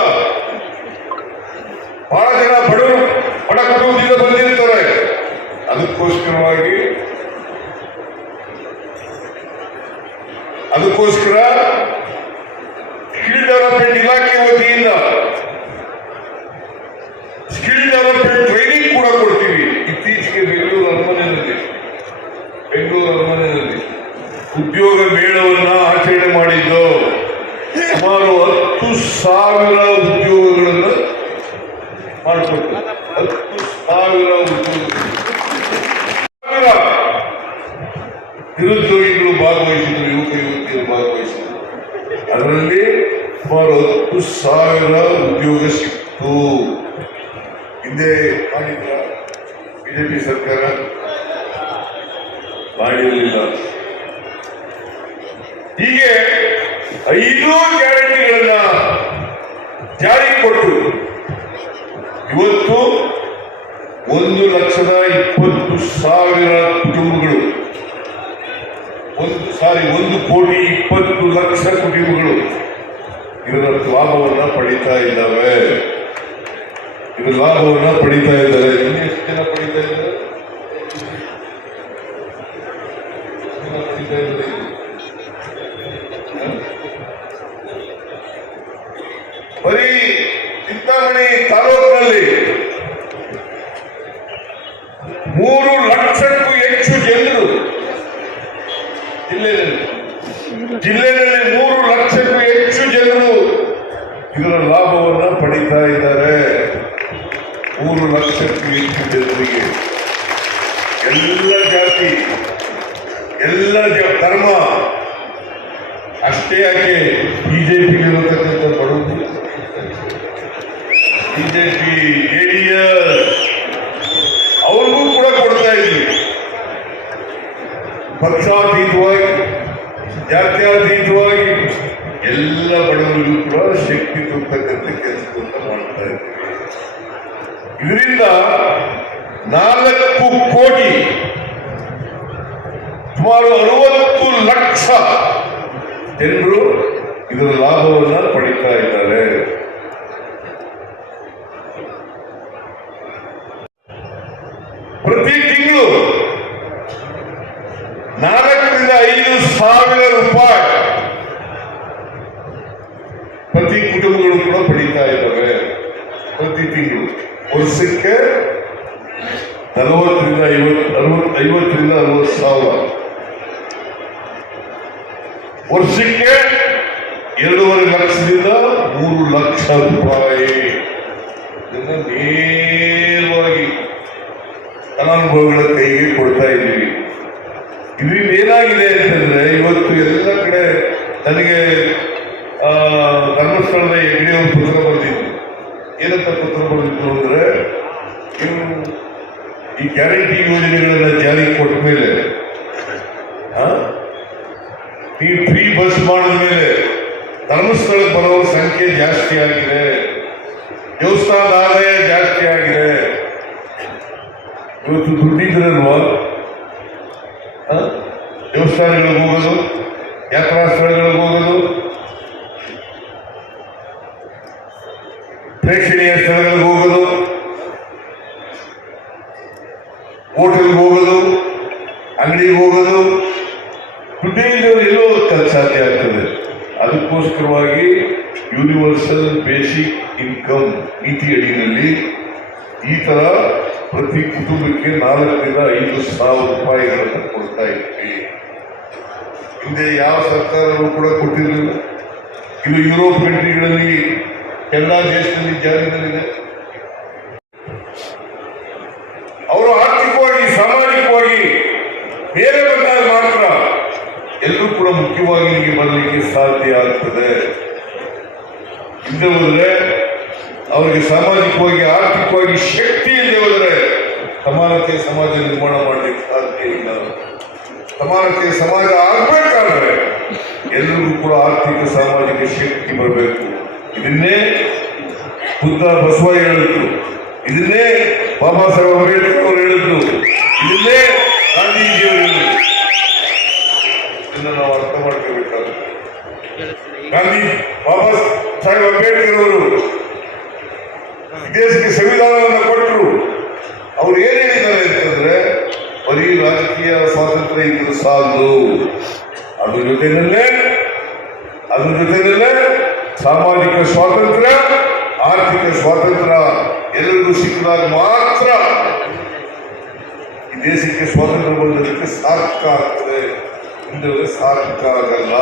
ಬಹಳ ಜನ ಬಡ ಕುಟುಂಬದಿಂದ ಬಂದಿರ್ತಾರೆ. ಅದಕ್ಕೋಸ್ಕರ ಸ್ಕಿಲ್ ಡೆವಲಪ್ಮೆಂಟ್ ಇಲಾಖೆ ವತಿಯಿಂದ ಸ್ಕಿಲ್ ಡೆವಲಪ್ಮೆಂಟ್ ಟ್ರೈನಿಂಗ್ ಕೂಡ ಕೊಡ್ತೀವಿ. ಇತ್ತೀಚೆಗೆ ಬೆಂಗಳೂರು ಅರಮನೆಯಲ್ಲಿ ಉದ್ಯೋಗ ಮೇಳವನ್ನ ಆಚರಣೆ ಮಾಡಿದ್ದು. ಸುಮಾರು 10,000 ಉದ್ಯೋಗಗಳನ್ನು ಮಾಡಿಕೊಟ್ಟು 10,000 ನಿರುದ್ಯೋಗಿಗಳು ಭಾಗವಹಿಸಿದ್ರು, ಯುವಕ ಯುವತಿಯರು ಭಾಗವಹಿಸಿದ್ರು. ಅದರಲ್ಲಿ ಸುಮಾರು 10,000 ಉದ್ಯೋಗ ಸಿಕ್ತು. ಹಿಂದೆ ಮಾಡಿದ್ರ ಬಿಜೆಪಿ ಸರ್ಕಾರ ಮಾಡಿರಲಿಲ್ಲ. ಹೀಗೆ 5 ಗ್ಯಾರಂಟಿಗಳನ್ನ ಜಾರಿಗೆ ಕೊಟ್ಟು ಇವತ್ತು 1,20,000 ಕುಟುಂಬಗಳು 1,20,00,000 ಕುಟುಂಬಗಳು ಇದರ ಲಾಭವನ್ನ ಪಡಿತಾ ಇದ್ದಾವೆ. ಇನ್ನು ಎಷ್ಟು ಜನ ಪಡಿತಾ ಇದ್ದಾರೆ? ಬರೀ ಚಿಂತಾಮಣಿ ತಾಲೂಕಿನಲ್ಲಿ 3 ಲಕ್ಷಕ್ಕೂ ಹೆಚ್ಚು ಜನರು ಜಿಲ್ಲೆಯಲ್ಲಿ 3 ಲಕ್ಷಕ್ಕೂ ಹೆಚ್ಚು ಜನರು ಇದರ ಲಾಭವನ್ನು ಪಡಿತಾ ಇದ್ದಾರೆ. 3 ಲಕ್ಷಕ್ಕೂ ಹೆಚ್ಚು ಜನರಿಗೆ ಎಲ್ಲ ಜಾತಿ ಎಲ್ಲ ಧರ್ಮ ಅಷ್ಟೇ ಯಾಕೆ ಬಿಜೆಪಿಲಿರತಕ್ಕಂಥ ಬಡವರು ಬಿಜೆಪಿ ಜೆಡಿಎಸ್ ಅವ್ರಿಗೂ ಕೂಡ ಕೊಡ್ತಾ ಇದ್ವಿ. ಪಕ್ಷಾತೀತವಾಗಿ ಜಾತ್ಯಾತೀತವಾಗಿ ಎಲ್ಲ ಬಡವರಿಗೂ ಕೂಡ ಶಕ್ತಿ ತುಂಬತಕ್ಕಂಥ ಕೆಲಸವನ್ನು ಮಾಡ್ತಾ ಇದ್ದೀವಿ. ಇದರಿಂದ 4 ಕೋಟಿ ಸುಮಾರು 60 ಲಕ್ಷ ಜನರು ಇದರ ಲಾಭವನ್ನು ಪಡಿತಾ ಇದ್ದಾರೆ. ಪ್ರತಿ ತಿಂಗಳು 4 ರಿಂದ 5 ಸಾವಿರ ರೂಪಾಯಿ ಪ್ರತಿ ಕುಟುಂಬಗಳು ಕೂಡ ಪಡಿತಾ ಇದ್ದಾವೆ. ಪ್ರತಿ ತಿಂಗಳು ವರ್ಷಕ್ಕೆ 40 ರಿಂದ 50 ಸಾವಿರ, ವರ್ಷಕ್ಕೆ 2.5 ಲಕ್ಷದಿಂದ 3 ಲಕ್ಷ ರೂಪಾಯಿ ಇದನ್ನು ನೇರವಾಗಿ ಫಲಾನುಭವಿಗಳ ಕೈಗೆ ಕೊಡ್ತಾ ಇದ್ದೀವಿ. ಇದರಿಂದ ಏನಾಗಿದೆ ಅಂತಂದ್ರೆ ಇವತ್ತು ಎಲ್ಲ ಕಡೆ ನನಗೆ ಧರ್ಮಸ್ಥಳದ ಹೆಗ್ಡೆಯವರು ಪತ್ರ ಬರೆದಿದ್ರು. ಏನಂತ ಪತ್ರ ಬರೆದಿದ್ರು ಅಂದ್ರೆ, ಈ ಗ್ಯಾರಂಟಿ ಯೋಜನೆಗಳನ್ನ ಜಾರಿಗೆ ಕೊಟ್ಟ ಮೇಲೆ ನೀವು ಫ್ರೀ ಬಸ್ ಮಾಡಿದ ಮೇಲೆ ಧರ್ಮಸ್ಥಳಕ್ಕೆ ಬರೋರ ಸಂಖ್ಯೆ ಜಾಸ್ತಿ ಆಗಿದೆ, ದೇವಸ್ಥಾನದ ಆದಾಯ ಜಾಸ್ತಿ ಆಗಿದೆ. ಇವತ್ತು ದುಡ್ಡಿದ್ರಲ್ವಾ ದೇವಸ್ಥಾನಗಳಿಗೆ ಹೋಗೋದು, ಯಾತ್ರಾ ಸ್ಥಳಗಳಿಗೆ ಹೋಗೋದು, ಪ್ರೇಕ್ಷಣೀಯ ಸ್ಥಳಗಳಿಗೆ ಹೋಗೋದು, ಹೋಟೆಲ್ಗೆ ಹೋಗೋದು, ಅಂಗಡಿಗೆ ಹೋಗೋದು, ದುಡ್ಡಿಗೆ ಎಲ್ಲೋ ಸಾಧ್ಯ ಆಗ್ತದೆ. ಅದಕ್ಕೋಸ್ಕರವಾಗಿ ಯೂನಿವರ್ಸಲ್ ಬೇಸಿಕ್ ಇನ್ಕಮ್ ನೀತಿ ಅಡಿಯಲ್ಲಿ ಈ ತರ ಪ್ರತಿ ಕುಟುಂಬಕ್ಕೆ 4 ರಿಂದ 5 ಸಾವಿರ ರೂಪಾಯಿಗಳನ್ನು ಕೊಡ್ತಾ ಇದ್ವಿ. ಹಿಂದೆ ಯಾವ ಸರ್ಕಾರವೂ ಕೂಡ ಕೊಟ್ಟಿರಲಿಲ್ಲ. ಇದು ಯುರೋಪ್ ಕಂಟ್ರಿಗಳಲ್ಲಿ ಎಲ್ಲ ದೇಶದಲ್ಲಿ ಜಾರಿಯಲ್ಲಿದೆ. ಅವರು ಆರ್ಥಿಕವಾಗಿ ಸಾಮಾಜಿಕವಾಗಿ ಬೇರೆ ಬಂದಾಗ ಮಾತ್ರ ಎಲ್ಲರೂ ಕೂಡ ಮುಖ್ಯವಾಗಿ ನಿಮಗೆ ಬರಲಿಕ್ಕೆ ಸಾಧ್ಯ ಆಗ್ತದೆ. ಹಿಂದೆ ಹೋದ್ರೆ ಅವರಿಗೆ ಸಾಮಾಜಿಕವಾಗಿ ಆರ್ಥಿಕವಾಗಿ ಶಕ್ತಿ ಇಲ್ಲದೆ ಹೋದರೆ ಸಮಾನತೆ ಸಮಾಜ ನಿರ್ಮಾಣ ಮಾಡಲಿಕ್ಕೆ ಸಾಧ್ಯ ಇಲ್ಲ. ಸಮಾನತೆ ಸಮಾಜ ಆಗ್ಬೇಕಾದ್ರೆ ಎಲ್ಲರಿಗೂ ಕೂಡ ಆರ್ಥಿಕ ಸಾಮಾಜಿಕ ಶಕ್ತಿ ಬರಬೇಕು. ಇದನ್ನೇ ಬುದ್ಧ ಬಸವ ಹೇಳಿದ್ರು, ಇದನ್ನೇ ಬಾಬಾ ಸಾಹೇಬ್ ಅಂಬೇಡ್ಕರ್ ಅವರು ಹೇಳಿದ್ರು, ಇದನ್ನೇ ಗಾಂಧೀಜಿಯವರು ಹೇಳಿದ್ರು. ಇದನ್ನು ನಾವು ಅರ್ಥ ಮಾಡ್ಕೋಬೇಕಾಗುತ್ತೆ. ಬಾಬಾ ಸಾಹೇಬ್ ಅಂಬೇಡ್ಕರ್ ಅವರು ದೇಶಕ್ಕೆ ಸಂವಿಧಾನವನ್ನು ಕೊಟ್ಟರು. ಅವ್ರು ಏನ್ ಹೇಳಿದ್ದಾರೆ ಅಂತಂದ್ರೆ, ಬರೀ ರಾಜಕೀಯ ಸ್ವಾತಂತ್ರ್ಯ ಇದ್ದು ಸಾಲದು, ಅದ್ರ ಜೊತೆಯಲ್ಲೇ ಸಾಮಾಜಿಕ ಸ್ವಾತಂತ್ರ್ಯ, ಆರ್ಥಿಕ ಸ್ವಾತಂತ್ರ್ಯ ಎಲ್ಲರಿಗೂ ಸಿಕ್ಕಿದಾಗ ಮಾತ್ರ ಈ ದೇಶಕ್ಕೆ ಸ್ವಾತಂತ್ರ್ಯ ಬಂದದಕ್ಕೆ ಸಾರ್ಥಕ ಆಗ್ತದೆ. ಹಿಂದೆ ಸಾರ್ಥಕ ಆಗಲ್ಲ.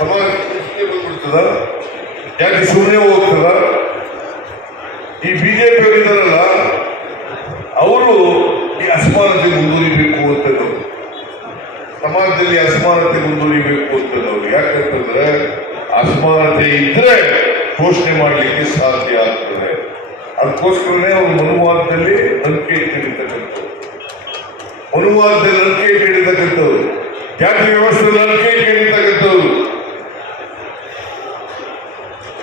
ಸಮಾಜ ಬಂದ್ಬಿಡ್ತದ, ಯಾಕೆ ಸುಮ್ಮನೆ ಹೋಗ್ತದ? ಈ ಬಿಜೆಪಿ ಅವರಿದ್ದಾರಲ್ಲ, ಅವರು ಈ ಅಸಮಾನತೆ ಮುಂದುವರಿಬೇಕು ಅಂತ ಸಮಾಜದಲ್ಲಿ ಅಸಮಾನತೆ ಮುಂದುವರಿಬೇಕು ಅಂತ ನಾವು. ಯಾಕಂತಂದ್ರೆ ಅಸಮಾನತೆ ಇದ್ರೆ ಘೋಷಣೆ ಮಾಡಲಿಕ್ಕೆ ಸಾಧ್ಯ ಆಗ್ತದೆ. ಅದಕ್ಕೋಸ್ಕರನೇ ಅವರು ಮನುವಾದದಲ್ಲಿ ನಂಬಿಕೆ ಇಟ್ಟಿರ್ತಕ್ಕಂಥದ್ದು, ಮನುವಾದದಲ್ಲಿ ನಂಬಿಕೆ ಇಟ್ಟಿರ್ತಕ್ಕಂಥವ್ರು, ಜಾತಿ ವ್ಯವಸ್ಥೆ ನಂಬಿಕೆ ಇಟ್ಟಿರ್ತಕ್ಕಂಥವ್ರು,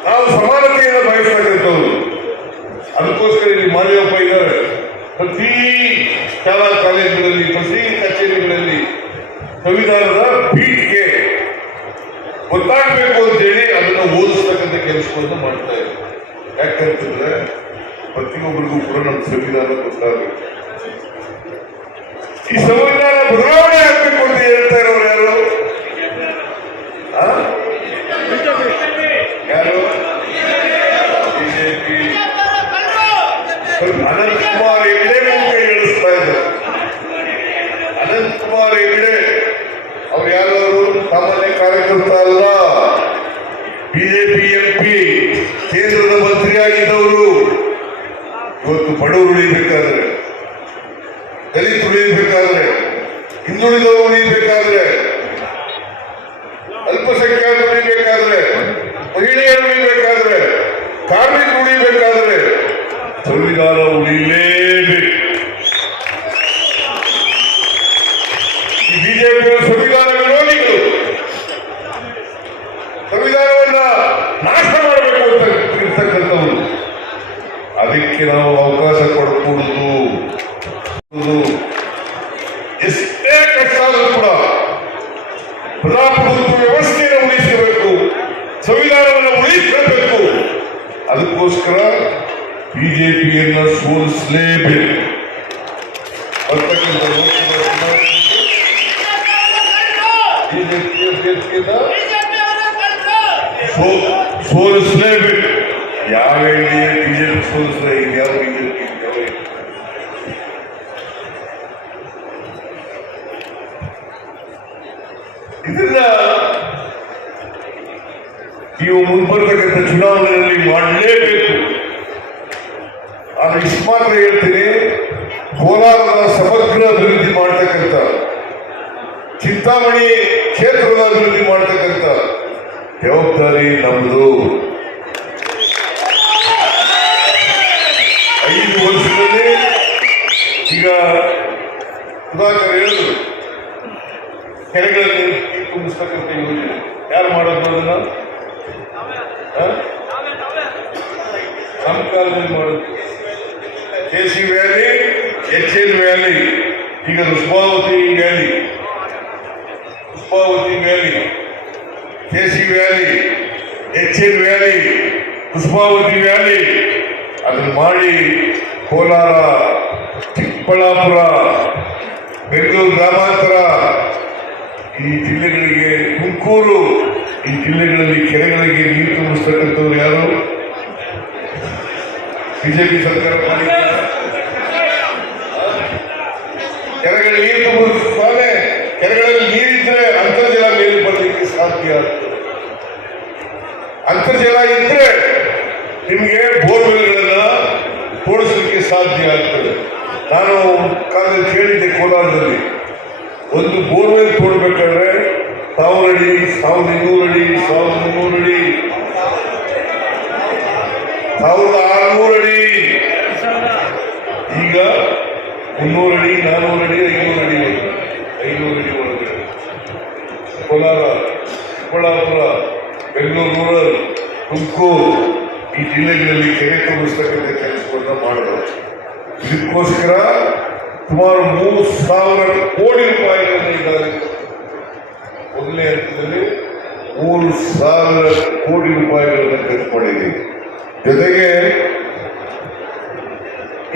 ನಾವು ಸಮಾನತೆಯನ್ನು ಬಯಸ್ತಕ್ಕಂಥವ್ರು. ಅದಕ್ಕೋಸ್ಕರ ಇಲ್ಲಿ ಮಾದೇವಪ್ಪ ಇದ್ದಾರೆ. ಪ್ರತಿ ಶಾಲಾ ಕಾಲೇಜುಗಳಲ್ಲಿ, ಪ್ರತಿ ಕಚೇರಿಗಳಲ್ಲಿ ಸಂವಿಧಾನದ ಪೀಠಿಗೆ ಗೊತ್ತಾಗಬೇಕು ಅಂತೇಳಿ ಅದನ್ನು ಓದಿಸ್ತಕ್ಕಂಥ ಕೆಲಸವನ್ನು ಮಾಡ್ತಾ ಇದ್ದಾರೆ. ಯಾಕಂತಂದ್ರೆ ಪ್ರತಿಯೊಬ್ಬರಿಗೂ ಕೂಡ ನಮ್ಮ ಸಂವಿಧಾನ ಗೊತ್ತಾಗಬೇಕು. ಈ ಸಂವಿಧಾನ ಬದಲಾವಣೆ ಆಗ್ಬೇಕು ಅಂತ ಹೇಳ್ತಾ ಇರೋರು ಯಾರು? ಯಾರು? ಬಿಜೆಪಿ. ಅನಂತ್ ಕುಮಾರ್ ಹೆಗಡೆ ಕೈ ಎಳಿಸ್ತಾ ಇದ್ದಾರೆ. ಅನಂತ್ ಕುಮಾರ್ ಹೆಗಡೆ ಅವ್ರು ಯಾರಾದ್ರು ಸಾಮಾನ್ಯ ಕಾರ್ಯಕರ್ತ ಅಲ್ಲ, ಬಿಜೆಪಿ ಎಂಪಿ, ಕೇಂದ್ರದ ಮಂತ್ರಿಯಾಗಿದ್ದವರು. ಇವತ್ತು ಬಡವರು ಉಳಿಬೇಕಾದ್ರೆ, ದಲಿತರು ಉಳಿಬೇಕಾದ್ರೆ, ಹಿಂದುಳಿದವರು ಉಳಿಬೇಕಾದ್ರೆ, ಅಲ್ಪಸಂಖ್ಯಾತರು ಉಳಿಬೇಕಾದ್ರೆ, ಮಹಿಳೆಯರು ಉಳಿಬೇಕಾದ್ರೆ, ಕಾರ್ಮಿಕರು ಉಳಿಬೇಕಾದ್ರೆ ಸಂವಿಧಾನ ಉಳಿಲೇಬೇಕು. ಈ ಬಿಜೆಪಿಯ ಸಂವಿಧಾನ ವಿರೋಧಿಗಳು ಸಂವಿಧಾನವನ್ನ ನಾಶ ಮಾಡಬೇಕು ಅಂತ ಇರ್ತಕ್ಕಂಥವ್ರು. ಅದಕ್ಕೆ ನಾವು ಅವಕಾಶ ಕೊಡಕೂಡದು. ಎಷ್ಟೇ ಕಷ್ಟ ಆದರೂ ಕೂಡ ಪ್ರಜಾಪ್ರಭುತ್ವ ವ್ಯವಸ್ಥೆಯನ್ನು ಉಳಿಸಬೇಕು, ಸಂವಿಧಾನವನ್ನು ಉಳಿಸಬೇಕು. ಅದಕ್ಕೋಸ್ಕರ ಬಿಜೆಪಿಯನ್ನ ಸೋಲಿಸಲೇಬೇಕು. ಬರ್ತಕ್ಕಂಥ ಸೋಲಿಸಲೇಬೇಕು. ಯಾವ ಬಿಜೆಪಿ ಸೋಲಿಸ್ರೆ ಯಾವ ಬಿಜೆಪಿ ಇದನ್ನ ನೀವು ಮುಂಬರ್ತಕ್ಕಂಥ ಚುನಾವಣೆಯಲ್ಲಿ ಮಾಡಲೇಬೇಕು. ನಾನು ಇಷ್ಟು ಮಾತ್ರ ಹೇಳ್ತೀನಿ, ಕೋಲಾರದ ಸಮಗ್ರ ಅಭಿವೃದ್ಧಿ ಮಾಡ್ತಕ್ಕಂಥ, ಚಿಂತಾಮಣಿ ಕ್ಷೇತ್ರದ ಅಭಿವೃದ್ಧಿ ಮಾಡ್ತಕ್ಕಂಥ ಜವಾಬ್ದಾರಿ ನಮ್ಮದು. 5 ವರ್ಷದಲ್ಲಿ ಈಗ ಸುಧಾಕರ್ ಹೇಳಿದ್ರು, ಕೆರೆಗಳಲ್ಲಿ ನೀರು ತುಂಬಿಸ್ತಕ್ಕಂಥ ಯೋಜನೆ ಯಾರು ಮಾಡೋದು? ಅದನ್ನ ನಮ್ಮ ಕಾಲದಲ್ಲಿ ಮಾಡೋದು. ಕೆಸಿ ವ್ಯಾಲಿ, HL ವ್ಯಾಲಿ, ಈಗ Rusmavathi valley, KC valley, HL valley, Rusmavathi valley ಅದನ್ನು ಮಾಡಿ ಕೋಲಾರ, ಚಿಕ್ಕಬಳ್ಳಾಪುರ, ಬೆಂಗಳೂರು ಗ್ರಾಮಾಂತರ, ಈ ಜಿಲ್ಲೆಗಳಿಗೆ, ತುಮಕೂರು, ಈ ಜಿಲ್ಲೆಗಳಲ್ಲಿ ಕೆರೆಗಳಿಗೆ ನೀರು ತುಂಬಿಸ್ತಕ್ಕಂಥವ್ರು ಯಾರು? ಬಿಜೆಪಿ ಸರ್ಕಾರ ಕೆರೆಗಳ ನೀರು ತುಂಬಿಸುತ್ತಾನೆ. ಕೆರೆಗಳಲ್ಲಿ ನೀರಿದ್ರೆ ಅಂತರ್ಜಲ ಮೇಲೆ ಬರಲಿಕ್ಕೆ ಸಾಧ್ಯ. ಅಂತರ್ಜಲ ಇದ್ರೆ ನಿಮಗೆ ಬೋರ್ವೆಲ್ಗಳನ್ನ ತೋಡಿಸಲಿಕ್ಕೆ ಸಾಧ್ಯ ಆಗ್ತದೆ. ನಾನು ಕಾಲದಲ್ಲಿ ಕೇಳಿದ್ದೆ, ಕೋಲಾರದಲ್ಲಿ ಒಂದು ಬೋರ್ವೆಲ್ ತೋಡ್ಬೇಕಾದ್ರೆ 1000 ಅಡಿ, 1200 ಅಡಿ, 1300 ಅಡಿ, 1600 ಅಡಿ, ಈಗ 300 ಅಡಿ, 400 ಅಡಿ, 500 ಅಡಿ, 500 ಅಡಿ ಒಳಗೆ ಕೋಲಾರ, ಚಿಕ್ಕಬಳ್ಳಾಪುರ, ಬೆಂಗಳೂರು ರೂರಲ್, ತುಮಕೂರು ಈ ಜಿಲ್ಲೆಗಳಲ್ಲಿ ಕೆರೆ ತುಂಬಿಸ್ತಕ್ಕಂಥ ಕೆಲಸವನ್ನ ಮಾಡಿದ್ರು. ಇದಕ್ಕೋಸ್ಕರ ಸುಮಾರು 3000 ಕೋಟಿ ರೂಪಾಯಿಗಳನ್ನು ಇದ್ದಾರೆ. ಮೊದಲನೇ ಹಂತದಲ್ಲಿ 3000 ಕೋಟಿ ರೂಪಾಯಿಗಳನ್ನು ಖರ್ಚು ಮಾಡಿದ್ದೀವಿ. ಜೊತೆಗೆ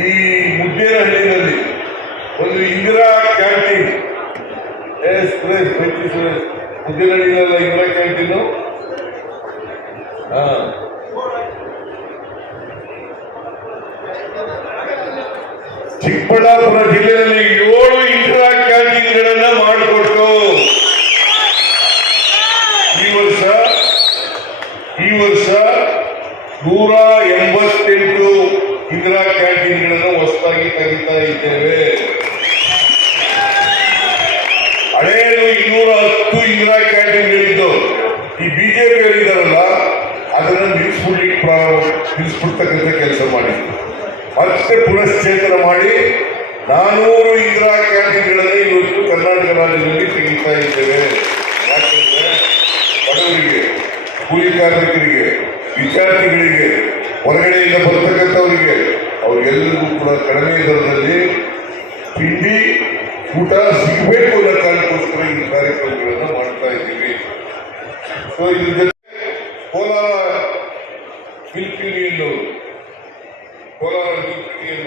ಈ ಮುದ್ದೇನಹಳ್ಳಿಯಲ್ಲಿ ಒಂದು ಇಂದಿರಾ ಕ್ಯಾಂಟೀನ್, ಮುದ್ದೇನಹಳ್ಳಿಯಲ್ಲ ಇಂದಿರಾ ಕ್ಯಾಂಟೀನು, ಚಿಕ್ಕಬಳ್ಳಾಪುರ ಜಿಲ್ಲೆಯಲ್ಲಿ 7 ಇಂದಿರಾ ಕ್ಯಾಂಟೀನ್ಗಳನ್ನ ಮಾಡಿಕೊಟ್ಟು ಈ ವರ್ಷ 188 ಇಂದಿರಾ ಕ್ಯಾಂಟೀನ್ಗಳನ್ನು ಹೊಸದಾಗಿ ತೆಗಿತಾ ಇದ್ದೇವೆ. ಹಳೆಯದು 210 ಇಂದಿರಾ ಕ್ಯಾಂಟೀನ್ಗಳಿದ್ದು ಈ ಬಿಜೆಪಿಯವರಿದ್ದಾರಲ್ಲ ಅದನ್ನು ನಿಲ್ಲಿಸ್ಬಿಡ್ತಕ್ಕಂಥ ಕೆಲಸ ಮಾಡಿದ್ರು. ಮತ್ತೆ ಪುನಶ್ಚೇತನ ಮಾಡಿ 400 ಇಂದಿರಾ ಕ್ಯಾಂಟೀನ್ಗಳನ್ನು ಇವತ್ತು ಕರ್ನಾಟಕ ರಾಜ್ಯದಲ್ಲಿ ತೆಗಿತಾ ಇದ್ದೇವೆ. ಯಾಕೆಂದ್ರೆ ಬಡವರಿಗೆ, ಕೂಲಿ ಕಾರ್ಮಿಕರಿಗೆ, ವಿದ್ಯಾರ್ಥಿಗಳಿಗೆ, ಹೊರಗಡೆಯಿಂದ ಬರ್ತಕ್ಕಂಥವರಿಗೆ ಅವ್ರಿಗೆಲ್ಲರಿಗೂ ಕೂಡ ಕಡಿಮೆ ದರದಲ್ಲಿ ತಿಂಡಿ ಊಟ ಸಿಗಬೇಕು ಅನ್ನೋ ಕಾರಣಕ್ಕೋಸ್ಕರ ಈ ಕಾರ್ಯಕ್ರಮಗಳನ್ನು ಮಾಡ್ತಾ ಇದ್ದೀವಿ. ಸೊ ಇದ್ರ ಜೊತೆ ಕೋಲಾರ ಮಿಲ್ಕ್ ಯೂನಿಯನ್ ಅವರು, ಕೋಲಾರ ಮಿಲ್ಕ್ ಯೂನಿಯನ್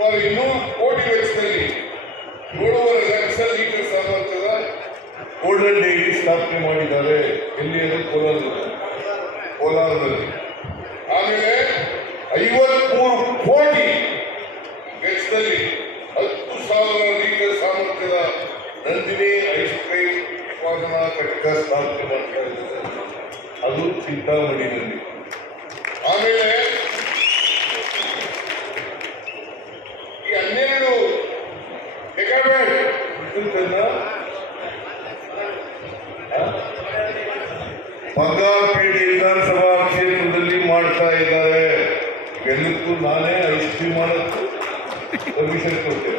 ಅವರು 200 ಕೋಟಿ ವೆಚ್ಚದಲ್ಲಿ 7.5 ಲಕ್ಷ ಲೀಟರ್ ಸಾಮರ್ಥ್ಯದ ಗೋಲ್ಡನ್ ಡೈರಿ ಸ್ಥಾಪನೆ ಮಾಡಿದ್ದಾರೆ. ಎಲ್ಲಿ ಅದು? ಕೋಲಾರದಲ್ಲಿ. ಆಮೇಲೆ ಘಟಕ ಸ್ಥಾಪನೆ ಮಾಡ್ತಾ ಇದ್ದಾರೆ, ಅದು ಚಿಂತಾಮಣಿಯಲ್ಲಿ. ಆಮೇಲೆ ಈ 12 ಮೆಗಾವ್ಯಾಟ್ ವಿದ್ಯುತ್ತನ್ನ ಬಂಗಾರಪೇಟೆ ವಿಧಾನಸಭಾ ಕ್ಷೇತ್ರದಲ್ಲಿ ಮಾಡ್ತಾ ಇದ್ದಾರೆ. ಎಲ್ಲಕ್ಕೂ ನಾನೇ ಐಸ್ಕ್ರೀಮ್ ಮಾಡೋಕ್ಕೂ ಪರ್ಮಿಷನ್ ಕೊಟ್ಟೆ.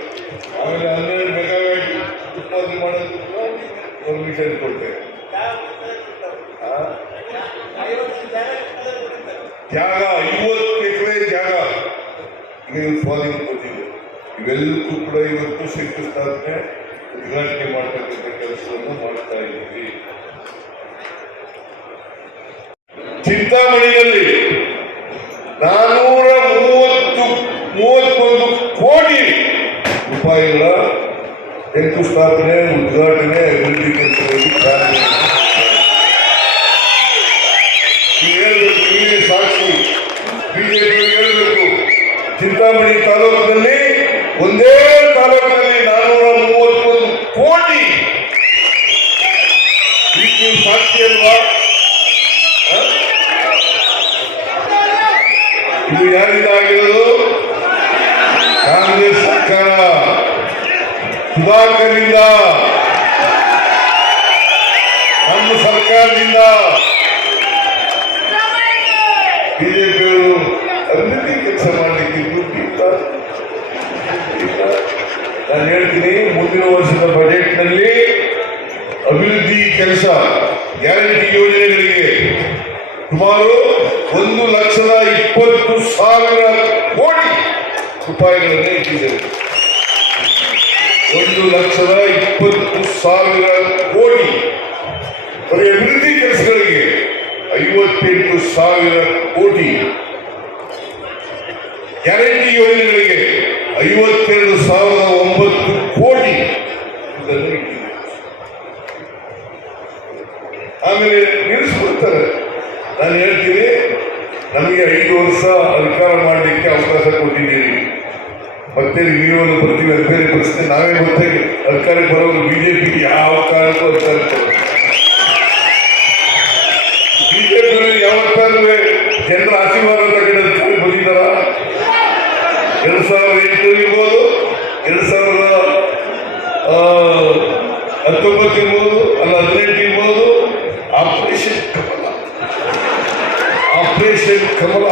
ಆಮೇಲೆ 12 ಮೆಗಾವ್ಯಾಟ್ ಉತ್ಪಾದನೆ ಮಾಡೋದಕ್ಕೂ ಪರ್ಮಿಷನ್ ಕೊಟ್ಟೆ. ಜಾಗ 50 ಎಕರೆ ಜಾಗ ಈಗ ಸ್ವಾಧೀನ ಕೊಟ್ಟಿದೆ. ಇವೆಲ್ಲಕ್ಕೂ ಕೂಡ ಇವತ್ತು ಶಂಕುಸ್ಥಾಪನೆ ಉದ್ಘಾಟನೆ ಮಾಡ್ತಕ್ಕಂಥ ಕೆಲಸವನ್ನು ಮಾಡ್ತಾ ಇದ್ದೀವಿ. ಚಿಂತಾಮಣಿಯಲ್ಲಿ 431 ಕೋಟಿ ರೂಪಾಯಿಗಳ ಶಂಕುಸ್ಥಾಪನೆ, ಉದ್ಘಾಟನೆ, ಅಭಿವೃದ್ಧಿ ಕೆಲಸಗಳಲ್ಲಿ ಪ್ರಾರಂಭ. ಹೇಳಬೇಕು, ಸಾಕ್ಷಿ ಬಿಜೆಪಿ ಹೇಳಬೇಕು. ಚಿಂತಾಮಣಿ ತಾಲೂಕಿನಲ್ಲಿ ಒಂದೇ ತಾಲೂಕಿನಲ್ಲಿ 431 ಕೋಟಿ. ನೀವು ಸಾಕ್ಷಿ ಅಲ್ವಾ? ಇದು ಯಾರಿಂದ ಆಗಿರೋದು? ಕಾಂಗ್ರೆಸ್ ಸರ್ಕಾರ, ಸುಧಾಕರ್ನಿಂದ, ನಮ್ಮ ಸರ್ಕಾರದಿಂದ. ಬಿಜೆಪಿಯವರು ಅಭಿವೃದ್ಧಿ ಕೆಲಸ ಮಾಡಲಿಕ್ಕೆ ದುಡ್ಡಿಲ್ಲ. ನಾನು ಹೇಳ್ತೀನಿ, ಮುಂದಿನ ವರ್ಷದ ಬಜೆಟ್ನಲ್ಲಿ ಅಭಿವೃದ್ಧಿ ಕೆಲಸ ಗ್ಯಾರಂಟಿ ಯೋಜನೆಗಳಿಗೆ ಸುಮಾರು 1,20,000 ಕೋಟಿ ರೂಪಾಯಿಗಳನ್ನು ಇಟ್ಟಿದ್ದೇವೆ. 1,20,000 ಕೋಟಿ ಬರೀ ಅಭಿವೃದ್ಧಿ ಕೆಲಸಗಳಿಗೆ. 58,000 ಕೋಟಿ ಗ್ಯಾರಂಟಿ ಯೋಜನೆಗಳಿಗೆ. 52,009 ಕೋಟಿ ಇದನ್ನು ಇಟ್ಟಿದೆ. ಆಮೇಲೆ ನಿಲ್ಲಿಸ್ಬಿಡ್ತಾರೆ. ನಾನು ಹೇಳ್ತೀನಿ, ನಮಗೆ 5 ವರ್ಷ ಅಧಿಕಾರ ಮಾಡಲಿಕ್ಕೆ ಅವಕಾಶ ಕೊಟ್ಟಿದ್ದೀರಿ, ಮತ್ತೆ ನೀವನ್ನು ಬರ್ತೀವಿ ಅಂತ ಬೇರೆ ಪ್ರಶ್ನೆ. ನಾವೇ ಮತ್ತೆ ಅಧಿಕಾರಕ್ಕೆ ಬರೋದು ಬಿಜೆಪಿಗೆ ಯಾವ ಕಾರಣಕ್ಕೂ ಅಧಿಕಾರಕ್ಕೆ ಬರೋದು. ಬಿಜೆಪಿಯಲ್ಲಿ ಯಾವತ್ತಾದ್ರೂ ಜನರ ಆಶೀರ್ವಾದ ತಗೊಂಡು ಅಧಿಕಾರಕ್ಕೆ ಬಂದಿದ್ದಾರ? 2008 ಇರ್ಬೋದು, 2019 ಇರ್ಬೋದು, ಅಲ್ಲ 18 ಇರ್ಬೋದು. ಆಪರೇಷನ್ ಕಮಲ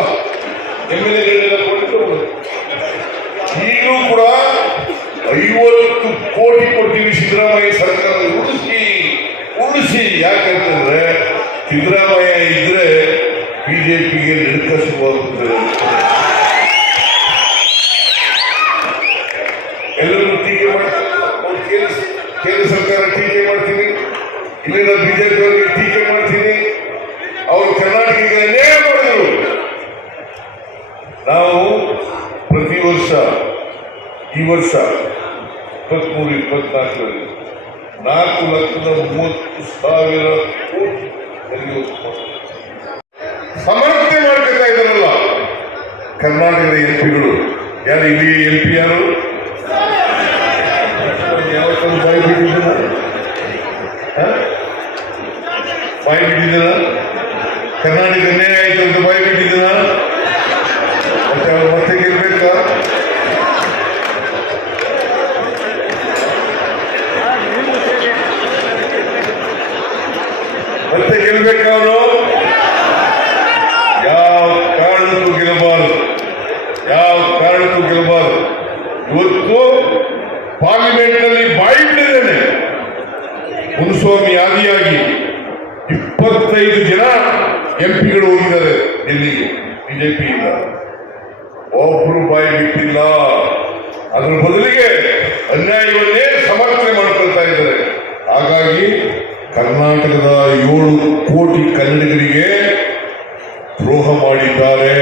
MLA ಕೊಟ್ಟು ಈಗಲೂ ಕೂಡ 50 ಕೋಟಿ ಕೊಟ್ಟಿವಿ ಸಿದ್ದರಾಮಯ್ಯ ಸರ್ಕಾರ ಉಳಿಸಿ. ಯಾಕಂತಂದ್ರೆ ಸಿದ್ದರಾಮಯ್ಯ ಇದ್ರೆ ಬಿಜೆಪಿಗೆ ನಡುಕ ಶುರುವಾಗುತ್ತದೆ. ಎಲ್ಲರೂ ಟೀಕೆ ಮಾಡ್ತಾರೆ, ಕೇಂದ್ರ ಸರ್ಕಾರ ಟೀಕೆ ಮಾಡ್ತೀನಿ, ಇಲ್ಲಿನ ಬಿಜೆಪಿ ಅವರಿಗೆ ಟೀಕೆ ಮಾಡ್ತೀನಿ. ಅವರು ಕರ್ನಾಟಕಕ್ಕೆ ಅನ್ಯಾಯ ಮಾಡಿದರು. ನಾವು ಪ್ರತಿ ವರ್ಷ, ಈ ವರ್ಷ 23-24ರಲ್ಲಿ 4,30,000 ಕೋಟಿ ಸಮರ್ಥನೆ ಮಾಡ್ತಾ ಇದ್ದಾರಲ್ಲ ಕರ್ನಾಟಕದ ಎಂಪಿಗಳು. ಯಾರು ಇಲ್ಲಿ ಎಂಪಿ? ಯಾರು ಯಾವತ್ತೂ ಬಾಯಿ ಬಿಟ್ಟಿದ್ದೀನ? ಬಾಯಿ ಬಿಟ್ಟಿದ್ದೀನ? ಕರ್ನಾಟಕ ಅನ್ಯಾಯ ಆಯ್ತು ಅಂತ ಬಾಯಿ ಬಿಟ್ಟಿದ್ದೀನ? ಮತ್ತೆ ಅವ್ರು ಮತ್ತೆ ಗೆಲ್ಬೇಕಾ? ಮತ್ತೆ ಗೆಲ್ಬೇಕಾ? ಅವರು ಯಾವ ಕಾರಣಕ್ಕೂ ಗೆಲ್ಲಬಾರದು, ಯಾವ ಕಾರಣಕ್ಕೂ ಗೆಲ್ಲಬಾರದು. ಇವತ್ತು ಪಾರ್ಲಿಮೆಂಟ್ ನಲ್ಲಿ ಬಾಯಿ ಬಿಟ್ಟಿದ್ದೇನೆ. ಮುನ್ಸ್ವಾಮಿ ಆದಿಯಾಗಿ 25 ಜನ ಎಂಪಿಗಳು ಹೋಗಿದ್ದಾರೆ ಡೆಲ್ಲಿಗೆ ಬಿಜೆಪಿಯಿಂದ. ಒಬ್ರು ಬಾಯಿ ಬಿಟ್ಟಿಲ್ಲ. ಅದರ ಬದಲಿಗೆ ಅನ್ಯಾಯವನ್ನೇ ಸಮರ್ಥನೆ ಮಾಡ್ಕೊಳ್ತಾ ಇದ್ದಾರೆ. ಹಾಗಾಗಿ ಕರ್ನಾಟಕದ 7 ಕೋಟಿ ಕನ್ನಡಿಗರಿಗೆ ದ್ರೋಹ ಮಾಡಿದ್ದಾರೆ.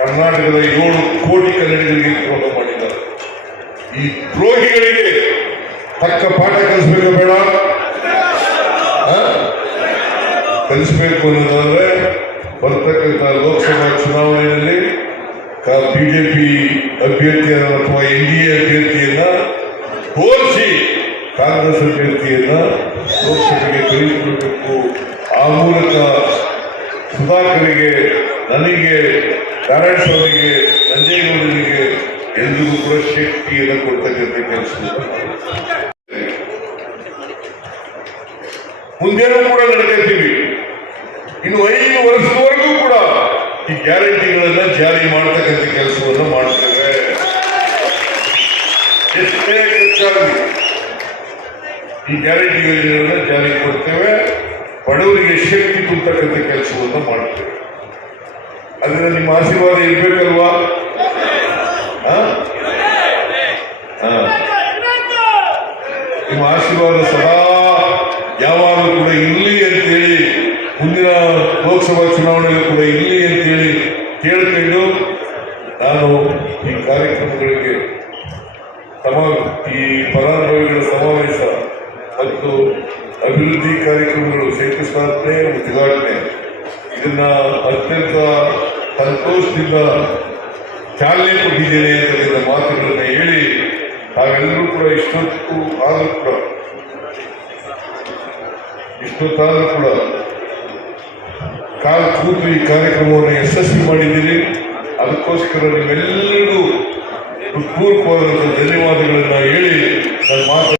ಕರ್ನಾಟಕದ 7 ಕೋಟಿ ಕನ್ನಡಿಗರಿಗೆ ದ್ರೋಹ ಮಾಡಿದ್ದಾರೆ. ಈ ದ್ರೋಹಿಗಳಿಗೆ ತಕ್ಕ ಪಾಠ ಕಲಿಸ್ಬೇಕು ಬೇಡ? ಕಲಿಸಬೇಕು ಅನ್ನೋದಾದ್ರೆ ಬರ್ತಕ್ಕಂಥ ಲೋಕಸಭಾ ಚುನಾವಣೆಯಲ್ಲಿ ಬಿಜೆಪಿ ಅಭ್ಯರ್ಥಿಯನ್ನು ಅಥವಾ NDA ಅಭ್ಯರ್ಥಿಯನ್ನ ಹೋಲಿಸಿ ಕಾಂಗ್ರೆಸ್ ಅಭ್ಯರ್ಥಿಯನ್ನ ಲೋಕಸಭೆಗೆ ಕಳುಹಿಸಿಕೊಡಬೇಕು. ಆ ಮೂಲಕ ಸುಧಾಕರ್ಗೆ, ನನಗೆ, ನಾರಾಯಣ ಸ್ವಾಮಿಗೆ, ನಂಜೇಗೌಡರಿಗೆ ಎಲ್ರಿಗೂ ಕೂಡ ಶಕ್ತಿಯನ್ನು ಕೊಡ್ತಕ್ಕಂಥ ಕೆಲಸ ಮುಂದೇನೂ ಕೂಡ ನಡ್ಕೊತೀವಿ. ಇನ್ನು 5 ವರ್ಷದವರೆಗೂ ಕೂಡ ಈ ಗ್ಯಾರಂಟಿಗಳನ್ನ ಜಾರಿ ಮಾಡ್ತಕ್ಕಂಥ ಕೆಲಸವನ್ನು ಮಾಡ್ತೇವೆ. ಎಷ್ಟೇ ಖರ್ಚಾಗಲಿ ಈ ಗ್ಯಾರಂಟಿಗಳನ್ನ ಜಾರಿ ಕೊಡ್ತೇವೆ. ಬಡವರಿಗೆ ಶಕ್ತಿ ತುಂಬತಕ್ಕಂಥ ಕೆಲಸವನ್ನು ಮಾಡ್ತೇವೆ. ಅದರಿಂದ ನಿಮ್ಮ ಆಶೀರ್ವಾದ ಇರ್ಬೇಕಲ್ವಾ? ನಿಮ್ಮ ಆಶೀರ್ವಾದ ಸದಾ ಯಾವಾಗಲೂ ಕೂಡ ಇರಲಿ ಅಂತೇಳಿ, ಮುಂದಿನ ಲೋಕಸಭಾ ಚುನಾವಣೆಗೂ ಕೂಡ ಇರಲಿ ಅಂತೇಳಿ ಕೇಳ್ಕೊಂಡು ನಾನು ಈ ಕಾರ್ಯಕ್ರಮಗಳಿಗೆ ಈ ಫಲಾನುಭವಿಗಳ ಸಮಾವೇಶ ಮತ್ತು ಅಭಿವೃದ್ಧಿ ಕಾರ್ಯಕ್ರಮಗಳು ಶಂಕುಸ್ಥಾಪನೆ, ಉದ್ಘಾಟನೆ ಇದನ್ನ ಅತ್ಯಂತ ಸಂತೋಷದಿಂದ ಚಾಲನೆ ಕೊಟ್ಟಿದ್ದೇನೆ ಅಂತಕ್ಕಂಥ ಮಾತುಗಳನ್ನು ಹೇಳಿ, ತಾವೆಲ್ಲರೂ ಕೂಡ ಇಷ್ಟೊತ್ತಾದರೂ ಕೂಡ ಕಾಲು ಕೂತು ಈ ಕಾರ್ಯಕ್ರಮವನ್ನು ಯಶಸ್ವಿ ಮಾಡಿದ್ದೀರಿ. ಅದಕ್ಕೋಸ್ಕರ ನಿಮ್ಮೆಲ್ಲರಿಗೂ ಹೃತ್ಪೂರ್ವಕವಾದಂಥ ಧನ್ಯವಾದಗಳನ್ನು ಹೇಳಿ ನನ್ನ ಮಾತು